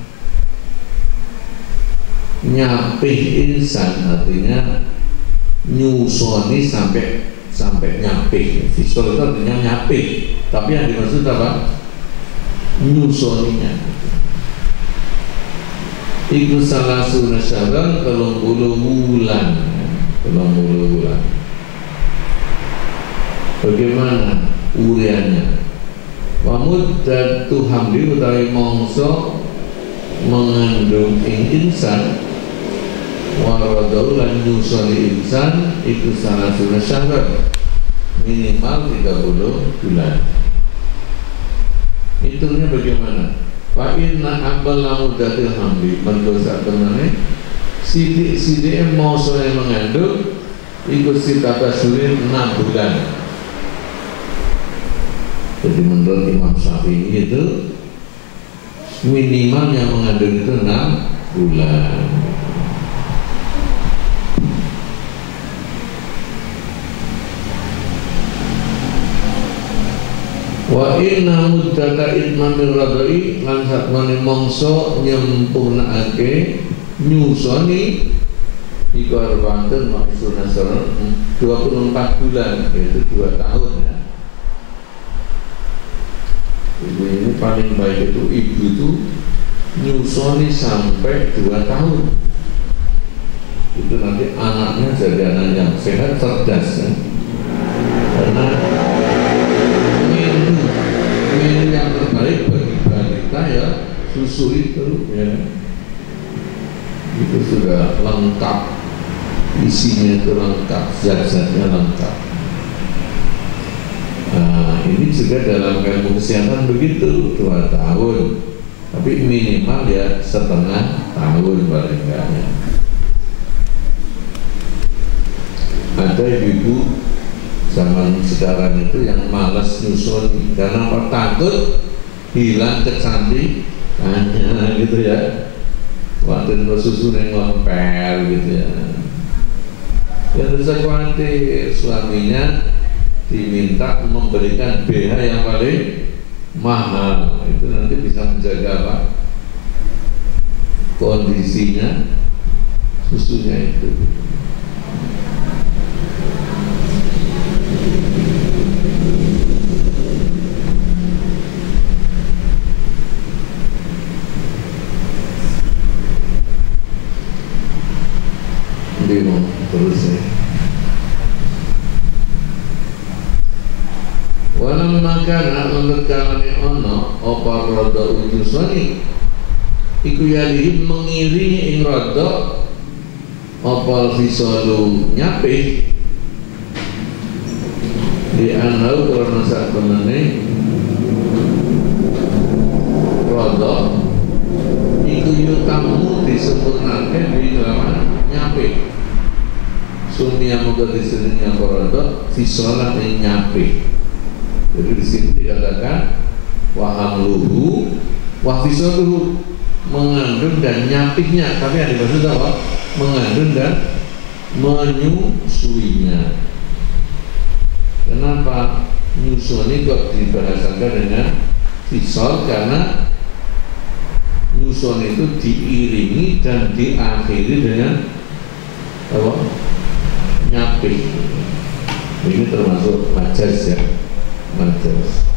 nyapih insan, artinya nyusoni sampai nyapih. Fisol itu artinya nyapih, tapi yang dimaksud apa? Nyusoninya. Iku salah sunah syarang 30 bulan. Bagaimana uriannya? Wa muddatu hamli utawi mongso mengandung ing insan waradau lan nyusoni insan itu salah sunah syahran minimal 30 bulan. Hitungnya bagaimana? Fa inna aqbala muddatil hamli mendosa temane sidik-sidik mongso yang mengandung ikut sitata surin 6 bulan. Jadi menurut Imam Syafi'i itu minimal yang mengandung itu 6 bulan. Wa inna muddata itmamir radai lan satmane mongso nyempurnakake nyusoni iku arbaatun maksudna 24 bulan, yaitu 2 tahun ya. Ibu ini paling baik itu ibu itu nyusoni sampai 2 tahun. Itu nanti anaknya jadi anak yang sehat, cerdas ya. Karena ini yang terbaik bagi balita ya, susu itu ya. Itu sudah lengkap, isinya itu lengkap, zat-zatnya lengkap. Nah, ini juga dalam ilmu kesehatan begitu, 2 tahun, tapi minimal ya setengah tahun paling enggaknya. Ada ibu zaman sekarang itu yang malas nyusun karena apa? Takut hilang kecantikannya gitu ya. Waktu itu susu yang lempel gitu ya. Ya terus khawatir suaminya diminta memberikan BH yang paling mahal, itu nanti bisa menjaga apa? Kondisinya susunya itu. Bingung terus ya. Walam makana menurut kalane ono apa roda ujusoni iku yalihi mengiringi ing roda apa fisalu nyapih di anau karena saat menene roda iku yutamu disempurnakan di dalam nyapih sumia muka disininya roda fisalan ing nyapih. Jadi di sini dikatakan wahamluhu wafisoluhu mengandung dan nyapihnya, tapi yang dimaksud apa? Mengandung dan menyusuinya. Kenapa nyusui kok dibahasakan dengan fisal? Karena nyusun itu diiringi dan diakhiri dengan apa? Nyapik. Ini termasuk majas ya, majas.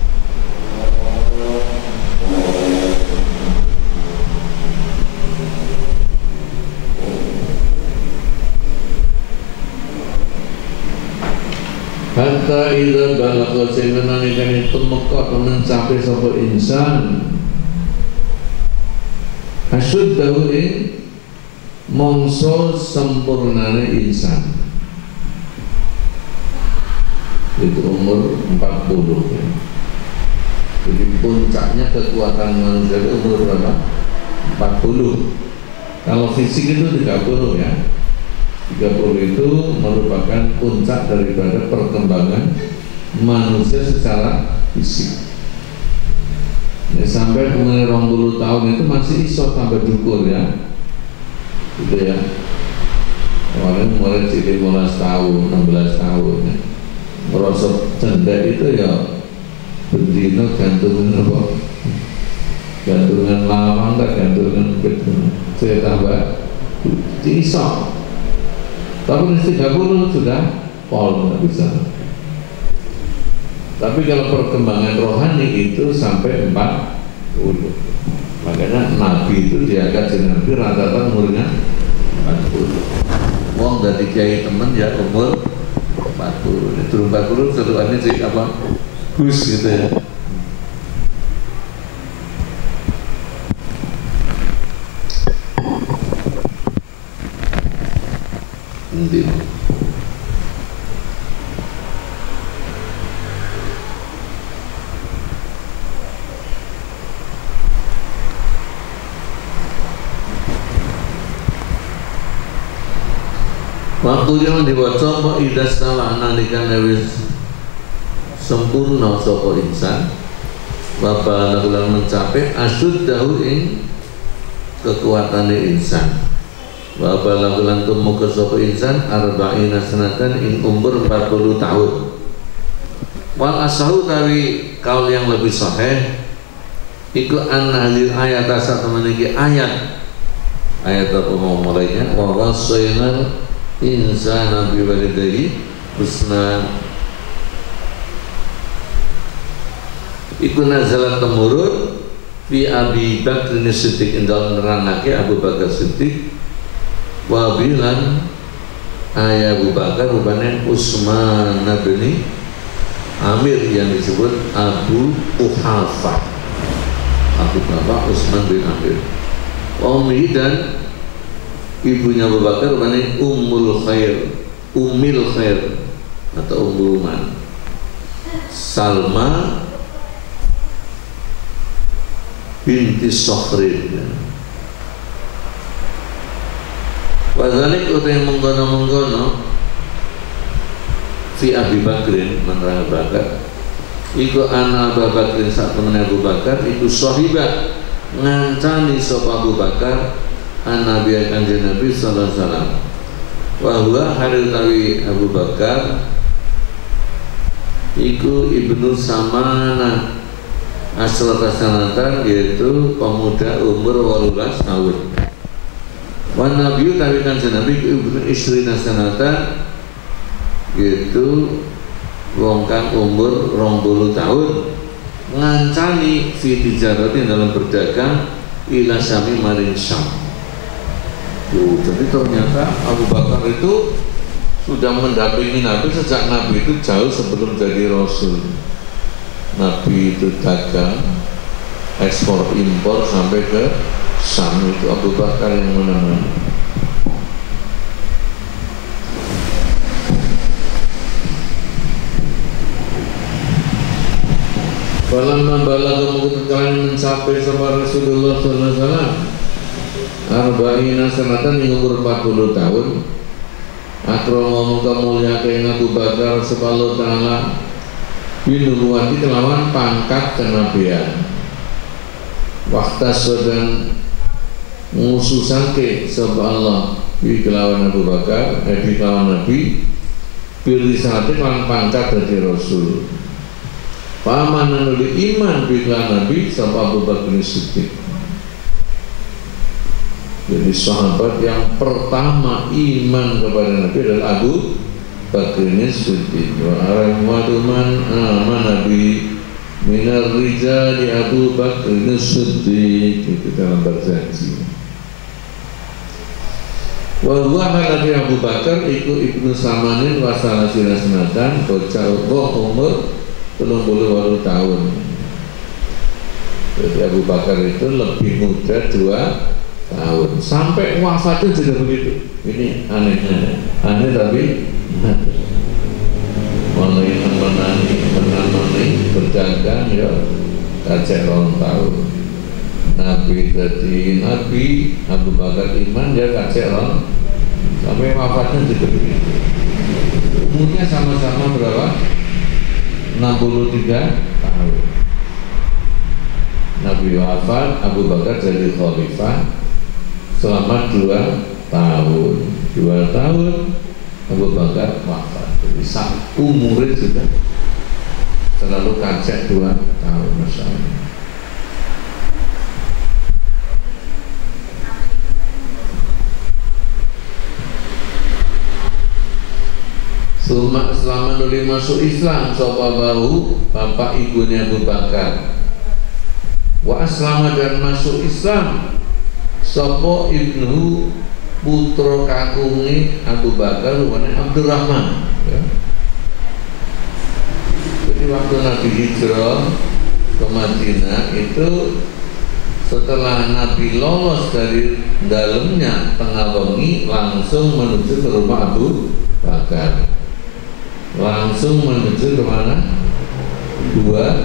Hatta idza balagha sehingga nalikan tumeka mencapai sapa insan asyuddahu ing mongso sempurnane insan itu umur 40 ya. Jadi puncaknya kekuatan manusia itu umur berapa? 40. Kalau fisik itu 30 ya. 30 itu merupakan puncak daripada perkembangan manusia secara fisik. Ya, sampai umur 20 tahun itu masih iso tambah dukur ya. Gitu ya. Kemarin mulai 15 tahun, 16 tahun ya. Merosot cendek itu ya bendino gantungan apa? Gantungan lawang tak gantungan betul. Saya tambah iso. Tapi 30 sudah pol nggak bisa. Tapi kalau perkembangan rohani itu sampai 40. Makanya Nabi itu diangkat jadi Nabi rata-rata umurnya 40. Wong dari kiai temen ya umur 40. Itu 40 seruannya sih apa? Gus gitu ya. Waktu yang dibaca apa idah salah nalikan wis sempurna sapa insan bapak lakukan mencapai asyuddahu ing kekuatane insan bapak lakukan tumuka sapa insan arba'ina sanatan ing umur 40 tahun. Wal asahu tawi kaul yang lebih sahih iku anna halil ayat asal memiliki ayat apa mau mulainya wa wasaina insana biwalidayhi husna iku nazalat temurun fi Abi Bakr Siddiq indal nerangake Abu Bakar Siddiq wa bilan ayah Abu Bakar rupanya Utsman bin Amir yang disebut Abu Quhafah. Abu Bakar Utsman bin Amir Ummi dan ibunya Abu Bakar rupanya Ummul Khair atau Ummul Man Salma binti Sokhrin. Wadhalik utai menggono-menggono fi Abi Bakrin menerang Abu Bakar iku ana Abu Bakrin saat temen Abu Bakar iku sahibat ngancani sapa Abu Bakar an-Nabi kanjeng Nabi sallallahu alaihi wasallam wa huwa hari tawi Abu Bakar iku ibnu Samana asrata sanatan yaitu pemuda umur 18 tahun. Wa Nabi tawi kanjeng Nabi ibnu Isrina sanatan yaitu wong kang umur 20 tahun ngancani fi tijarati dalam berdagang ila Syami maring Syam. Jadi ternyata Abu Bakar itu sudah mendampingi Nabi sejak Nabi itu jauh sebelum jadi Rasul. Nabi itu dagang, ekspor impor sampai ke Syam, itu Abu Bakar yang menemani. Falamma balagha mengetahui mencapai sama Rasulullah sallallahu alaihi wasallam arba'ina sanatan yang umur 40 tahun akrama muka mulia kaya Abu Bakar subhanahu ta'ala binubuwati kelawan pangkat kenabian waktu sedang mengususan ke sebab Allah bi kelawan Abu Bakar bi kelawan Nabi pilih sate kan pangkat dari Rasul. Paman nuli iman bi kelawan Nabi sapa Abu Bakar Siddiq. Jadi sahabat yang pertama iman kepada Nabi adalah Abu Bakar Siddiq. Wa araman aman Nabi minar rijali Abu Bakar Siddiq, itu dalam berjanji. Wa huwa Nabi Abu Bakar iku ibnu Samanin wa salasina sanatan, bocah umur 38 tahun. Jadi Abu Bakar itu lebih muda 2 tahun. Sampai wafatnya juga begitu. Ini anehnya, aneh tapi mulai menanani berdagang ya kacek 2 tahun. Nabi jadi Nabi Abu Bakar iman dia kacek 2 sampai wafatnya juga begitu. Umurnya sama-sama berapa? 63 tahun. Nabi wafat, Abu Bakar jadi khalifah selama 2 tahun. 2 tahun Abu Bakar wafat. Jadi umurnya sudah terlalu kacek 2 tahun masalah. Selama nuli masuk Islam sapa bau bapak ibunya Abu Bakar. Wa aslama dan masuk Islam sapa ibnu putra kakunge Abu Bakar namanya Abdurrahman ya. Jadi waktu Nabi hijrah ke Madinah itu setelah Nabi lolos dari dalamnya tengah wengi langsung menuju ke rumah Abu Bakar. Langsung menuju ke mana? Dua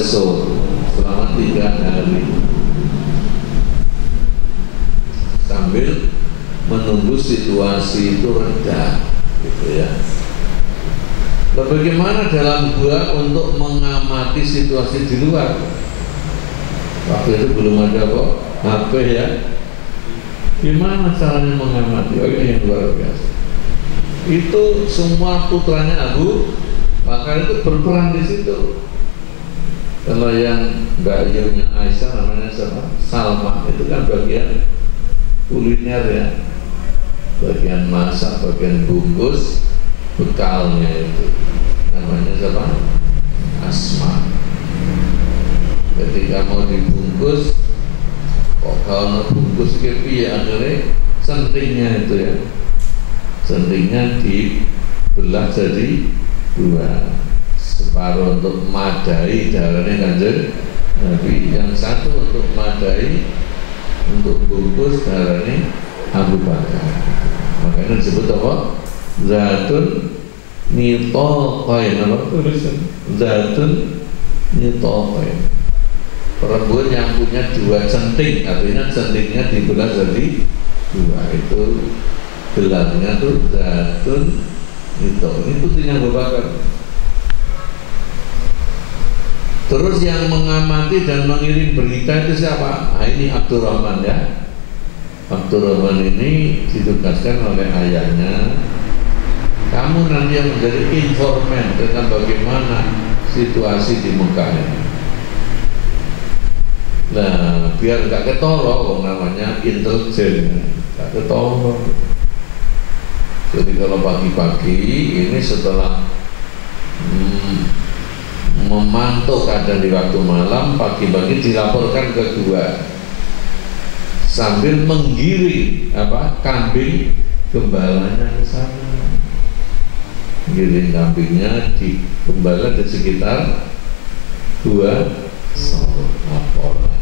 sore selama 3 hari sambil menunggu situasi itu reda, gitu ya. Nah, bagaimana dalam gua untuk mengamati situasi di luar? Waktu itu belum ada kok HP ya. Gimana caranya mengamati? Oh, ini yang luar biasa. Itu semua putranya Abu Bakar itu berperan di situ. Kalau yang Mbak Yunya Aisyah namanya siapa? Salma, itu kan bagian kuliner ya, bagian masak, bagian bungkus, bekalnya itu namanya siapa? Asma. Ketika mau dibungkus, kok kalau bungkus kepi ya akhirnya sentingnya itu ya. Sentingnya dibelah jadi 2, separuh untuk madai darahnya Kanjeng Nabi, yang satu untuk madai untuk bungkus darahnya Abu Bakar. Makanya disebut apa? Zatun nitoqain. Apa tulisan? Zatun nitoqain. Perempuan yang punya 2 centing, artinya centingnya dibelah jadi 2, itu gelarnya tuh Zatun itu. Ini putrinya Abu Bakar. Terus yang mengamati dan mengirim berita itu siapa? Nah, ini Abdurrahman ya. Abdurrahman ini ditugaskan oleh ayahnya. Kamu nanti yang menjadi informan tentang bagaimana situasi di Mekah ini. Nah, biar gak ketoro, namanya intelijen, gak ketoro. Jadi kalau pagi-pagi ini setelah memantau keadaan di waktu malam, pagi-pagi dilaporkan ke gua sambil menggiring kambing gembalanya ke sana. Giring kambingnya di gembala di sekitar 2 sore laporan.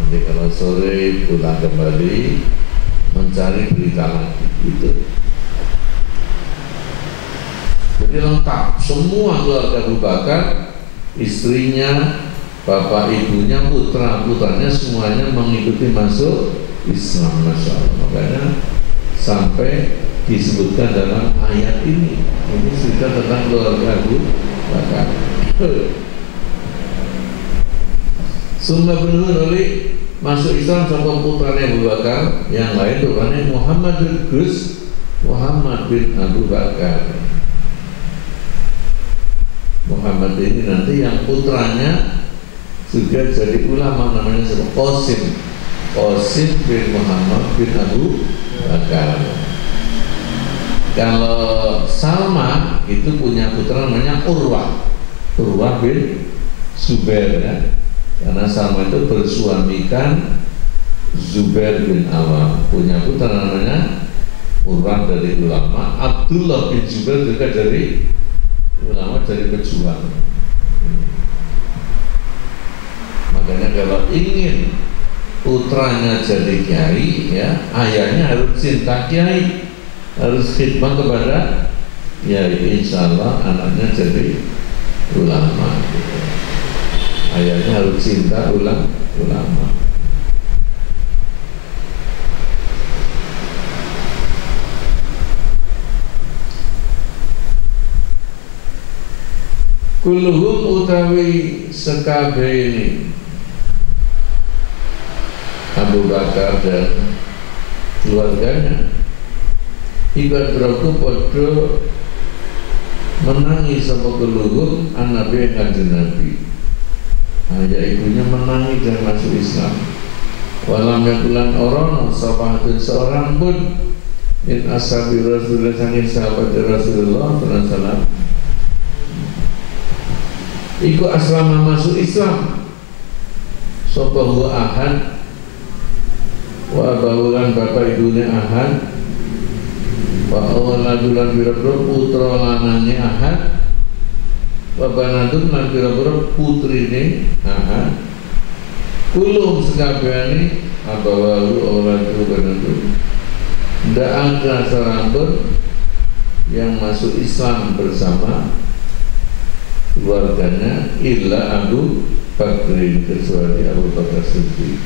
Nanti kalau sore pulang kembali mencari berita lagi itu. Jadi lengkap semua keluarga Abu Bakar, istrinya, bapak ibunya, putranya semuanya mengikuti masuk Islam, Masya Allah. Makanya sampai disebutkan dalam ayat ini sudah tentang keluarga Abu Bakar. Summa benuhun oleh masuk Islam sapa putrane Abu Bakar, yang lain rupanya Muhammad bin Abu Bakar. Muhammad ini nanti yang putranya juga jadi ulama, namanya siapa? Qasim bin Muhammad bin Abu Bakar. Kalau Salma itu punya putra namanya Urwah bin Zubair, ya. Karena Salma itu bersuamikan Zubair bin Awam, punya putra namanya Urwah dari ulama. Abdullah bin Zubair juga dari ulama, dari pejuang. Makanya kalau ingin putranya jadi kiai, ya, ayahnya harus cinta kiai, harus khidmat kepada kiai. Insya Allah anaknya jadi ulama. Ayahnya harus cinta ulama. Kulluhum utawi sekabehane Abu Bakar dan keluarganya ibarat berlaku pada menangi sama kulluhum an-nabi yang kanjeng Nabi. Ayah ibunya menangi dan masuk Islam. Walam yakulan orang sahabatun seorang pun min ashabi Rasulullah, sangin sahabat Rasulullah SAW iku aslama masuk Islam sopahu ahad wa abahulan bapak ibunya ahad wa awaladulan bira-bira putra lanangnya ahad wa banatun lan bira-bira putrine ahad kulum sekabehane abawahu awaladu banatun. Tidak ada seorang pun yang masuk Islam bersama keluarganya illa Abu Bakrin, kecuali Abu Bakar Siddiq.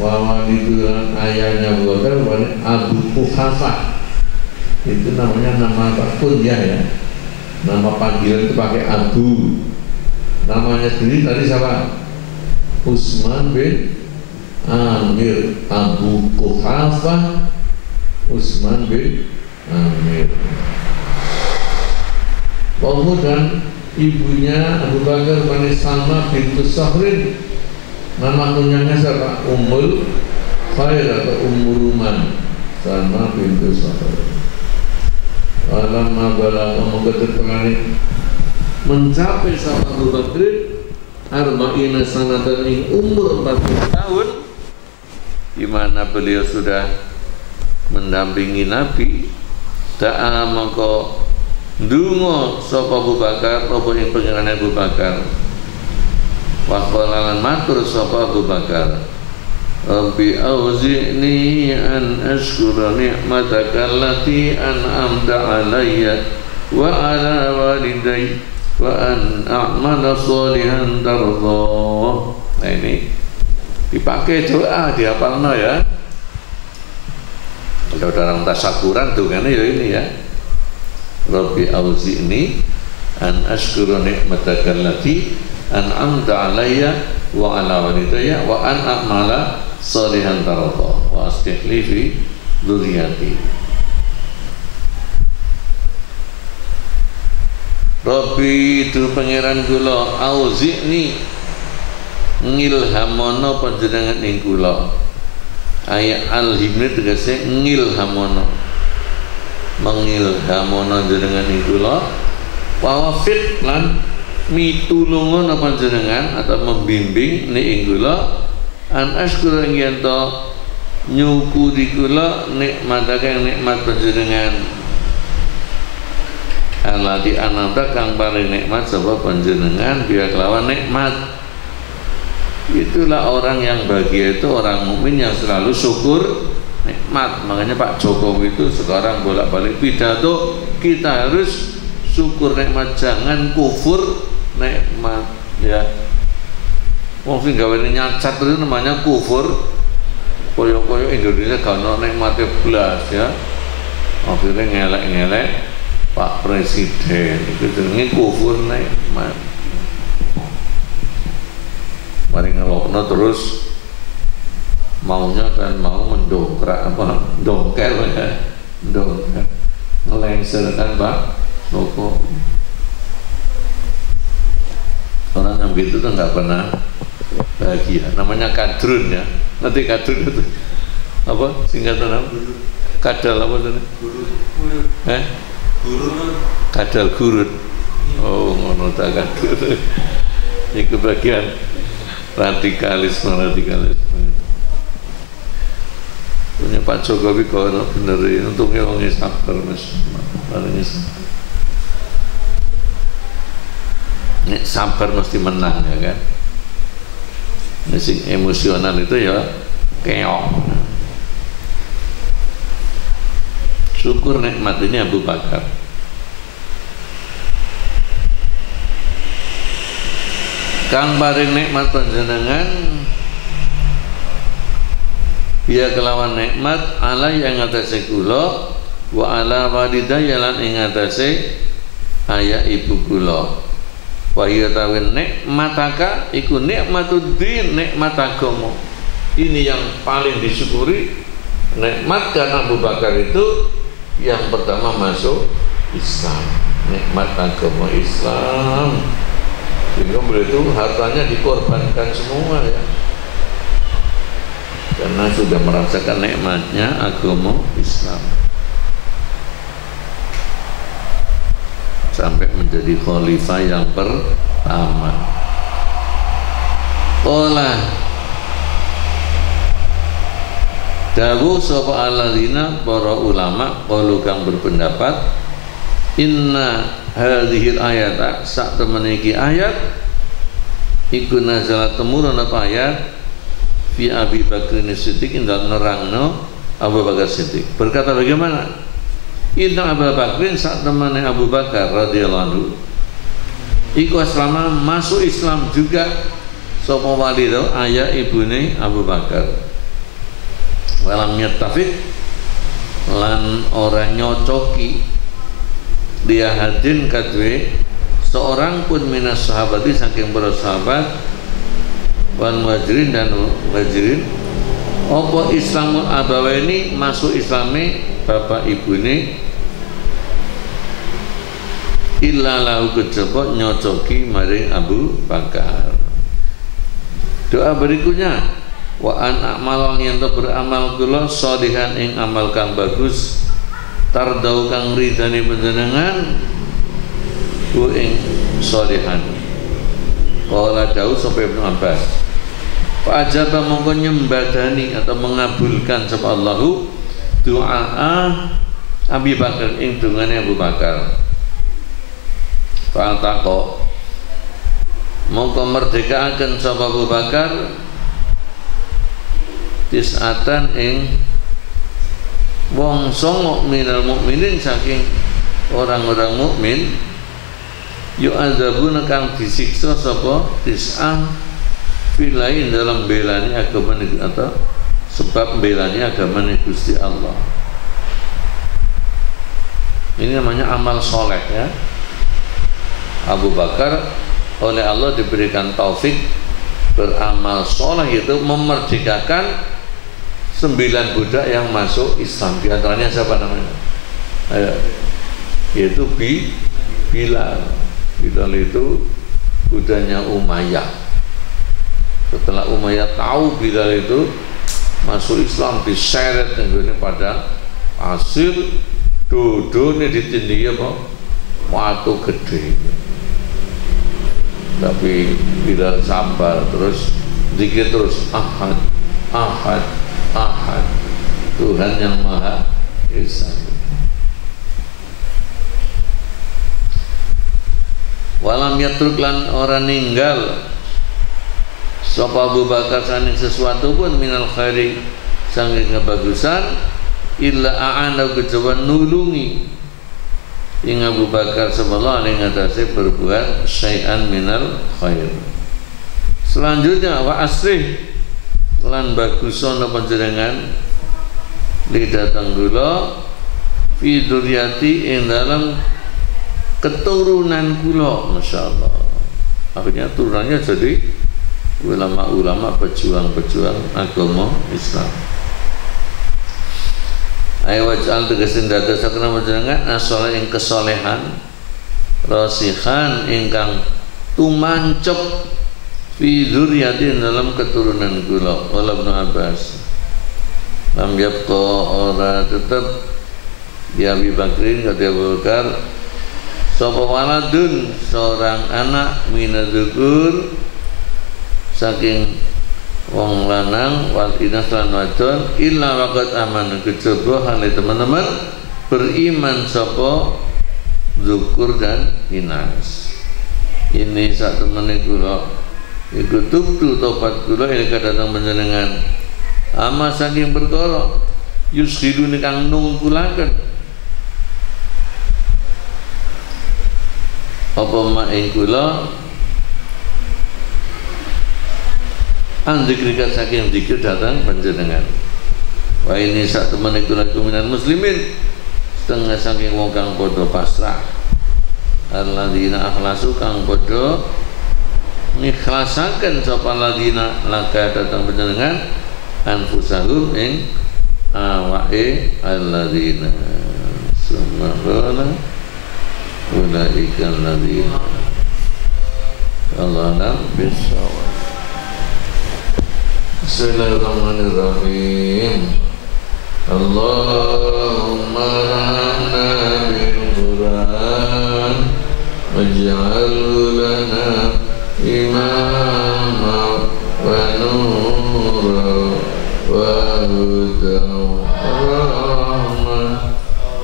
Wa walidulan ayahnya Abu Bakar Abu Quhafah. Itu namanya nama kunyah, ya. Nama panggilan itu pakai Abu. Namanya sendiri tadi siapa? Utsman bin Amir. Abu Quhafah Utsman bin Amir. Kemudian ibunya Abu Bakar bin Salma bintu Sahrin, nama kunyahnya siapa? Ummul Khair atau Ummuruman. Salma bintu Sahrin. Walamma balagha mengketerpenganin mencapai sama Abu Bakar arba'ina sanatan ing umur 40 tahun, di mana beliau sudah mendampingi Nabi. Da'a mongko ndonga sapa Abu Bakar apa ing panjenengan Abu Bakar. Wa qala lan matur sapa Abu Bakar, Rabbi auzi'ni an ashkura ni'mataka allati an'amta alayya wa ala walidayya wa an a'mala sholihan tardha. Nah, ini dipakai doa, dihafalno ya. Kalau dalam tasyakuran tuh kan ya ini ya. Rabbi auzi'ni an ashkura ni'mataka allati an'amta alayya wa ala walidayya wa an a'mala sholihan tardha wa aslih li fi dzurriyyati. Rabbi itu pangeran kula, auzi'ni ngilhamono panjenengan ing kula. Ayat al-himni tegese ngilhamono, mengilhamono jenengan ing kula, wa wafiq lan mitulungono panjenengan atau membimbing ni ing kula an askura ing to nyukuri kula nikmatake nikmat panjenengan alati ananta kang paling nikmat sebab panjenengan biya kelawan nikmat. Itulah orang yang bahagia, itu orang mukmin yang selalu syukur nikmat. Makanya Pak Jokowi itu sekarang bolak-balik pidato, kita harus syukur nikmat, jangan kufur nikmat, ya. Wong sing gawe nyacat itu namanya kufur. Koyo-koyo Indonesia gak ono nikmate blas, ya. Akhirnya ngelek-ngelek Pak Presiden, itu jenenge kufur nikmat. Mari ngelokno terus maunya kan mau mendongkrak apa dongkel ya, dongkel ngelengserkan Pak Noko. Orang yang gitu tuh nggak pernah bahagia. Namanya kadrun ya. Nanti kadrun itu apa singkatan apa? Kadal apa tadi? Gurut. Kadal gurut. Oh ngono ta kadal. Itu bagian radikalisme. Punya Pak Jokowi kalau bener untungnya orangnya sabar mas, orangnya sabar. Nek sabar mesti menang ya kan. Nek emosional itu ya keok. Syukur nikmat ini Abu Bakar. Kang paring nikmat panjenengan biya kelawan nikmat ala yang ngatasi kula wa ala walidayya lan ing ngatasi ayah ibu kula. Wa iya tawin nikmataka iku nikmatuddin, nikmat agama. Ini yang paling disyukuri. Nikmat karena Abu Bakar itu yang pertama masuk Islam, nikmat agama Islam. Sehingga beliau itu hartanya dikorbankan semua ya, karena sudah merasakan nikmatnya agama Islam sampai menjadi khalifah yang pertama. Qala dawu sapa alladzina para ulama qalu kang berpendapat inna hadhil ayata sak temene iki ayat iku nazalat temurun apa ayat fi Abi Bakr Siddiq indal nerangno Abu Bakar Siddiq berkata bagaimana inna Abu Bakrin sak temene Abu Bakar radhiyallahu anhu iku aslama masuk Islam juga sapa walido ayah ibune Abu Bakar walam yattafiq lan ora nyocoki dia hadin kadwe seorang pun minas sahabati saking para sahabat wan muhajirin dan muhajirin apa Islamul abawaini masuk Islami bapak ibu ini illa lahu kejaba nyocoki maring Abu Bakar. Doa berikutnya wa an a'mal yang beramal kula sholihan ing amal kang bagus tardau kang ridani panjenengan ku ing sholihan. Qala Daud sampai Ibnu Abbas fa ajaba mongko nyembadani atau mengabulkan sapa Allahu doa Abi Bakar ing dungane Abu Bakar. Fa taqo mongko merdekaaken sapa Abu Bakar tis'atan ing wong songo minal mukminin saking orang-orang mukmin yu'adzabuna kang disiksa sapa tis'ah filain dalam belani agama atau sebab belani agama Gusti Allah. Ini namanya amal soleh ya. Abu Bakar oleh Allah diberikan taufik beramal soleh itu memerdekakan 9 budak yang masuk Islam. Di antaranya siapa namanya? Yaitu Bilal. Bilal itu budaknya Umayyah. Setelah Umayyah tahu Bilal itu masuk Islam, diseret ini pada hasil duduknya ditindih apa? Waktu gede. Tapi Bilal sabar terus zikir terus ahad, ahad, ahad, Tuhan yang Maha Esa. Walam yatruk lan ora ninggal sapa Abu Bakar saning sesuatu pun minal khairi saking kebagusan illa a'ana kejawan nulungi ing Abu Bakar sallallahu alaihi ngatasé berbuat syai'an minal khair. Selanjutnya wa asrih lan bagusana panjenengan lidah tanggula fi dzurriyyati ing dalam keturunan kula, masyaallah. Akhirnya turunannya jadi ulama-ulama pejuang-pejuang agama Islam. Ayo waj'al tegasin dadosaken panjenengan as-shalih ing kesolehan rasihan ingkang tumancep fi dzurriyyatin dalam keturunan kula. Wala Ibnu Abbas lam yabqa ora tetep ya Abi Bakrin kata Abu Bakar sapa waladun seorang anak minadzukur saking wong lanang wal inas lan wadon illa waqad aman kejaba hale teman-teman beriman sapa zukur dan inas. Ini sak temene kula iku tubtu tobat kula ing kadhateng panjenengan ama saking perkara yushidu kang nungkulaken apa mak ing kula andzikrikat saking zikir datang panjenengan. Wa ini sak temene kula kuminan muslimin setengah saking wong kang padha pasrah alladzina akhlasu kang padha ngikhlasaken sapa alladzina laka datang panjenengan anfusahum ing awake alladzina subhana ulaika alladzina Allahna bisawab. Bismillahirrahmanirrahim. Allahumma rahmna bil Qur'an waj'alhu lana imama wa nura wa hudan wa rahmah.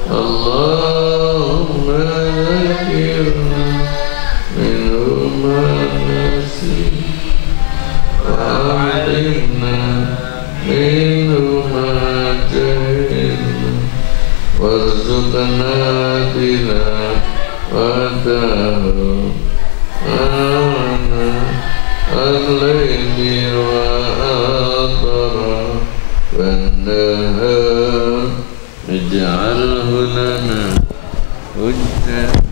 Allahumma zakirna minhu ma nasina wa'alimna minhu ma jahilna warzuqna tilawatahu ana al-layli wa athara wan-nahar ij'alhu lana hujjatan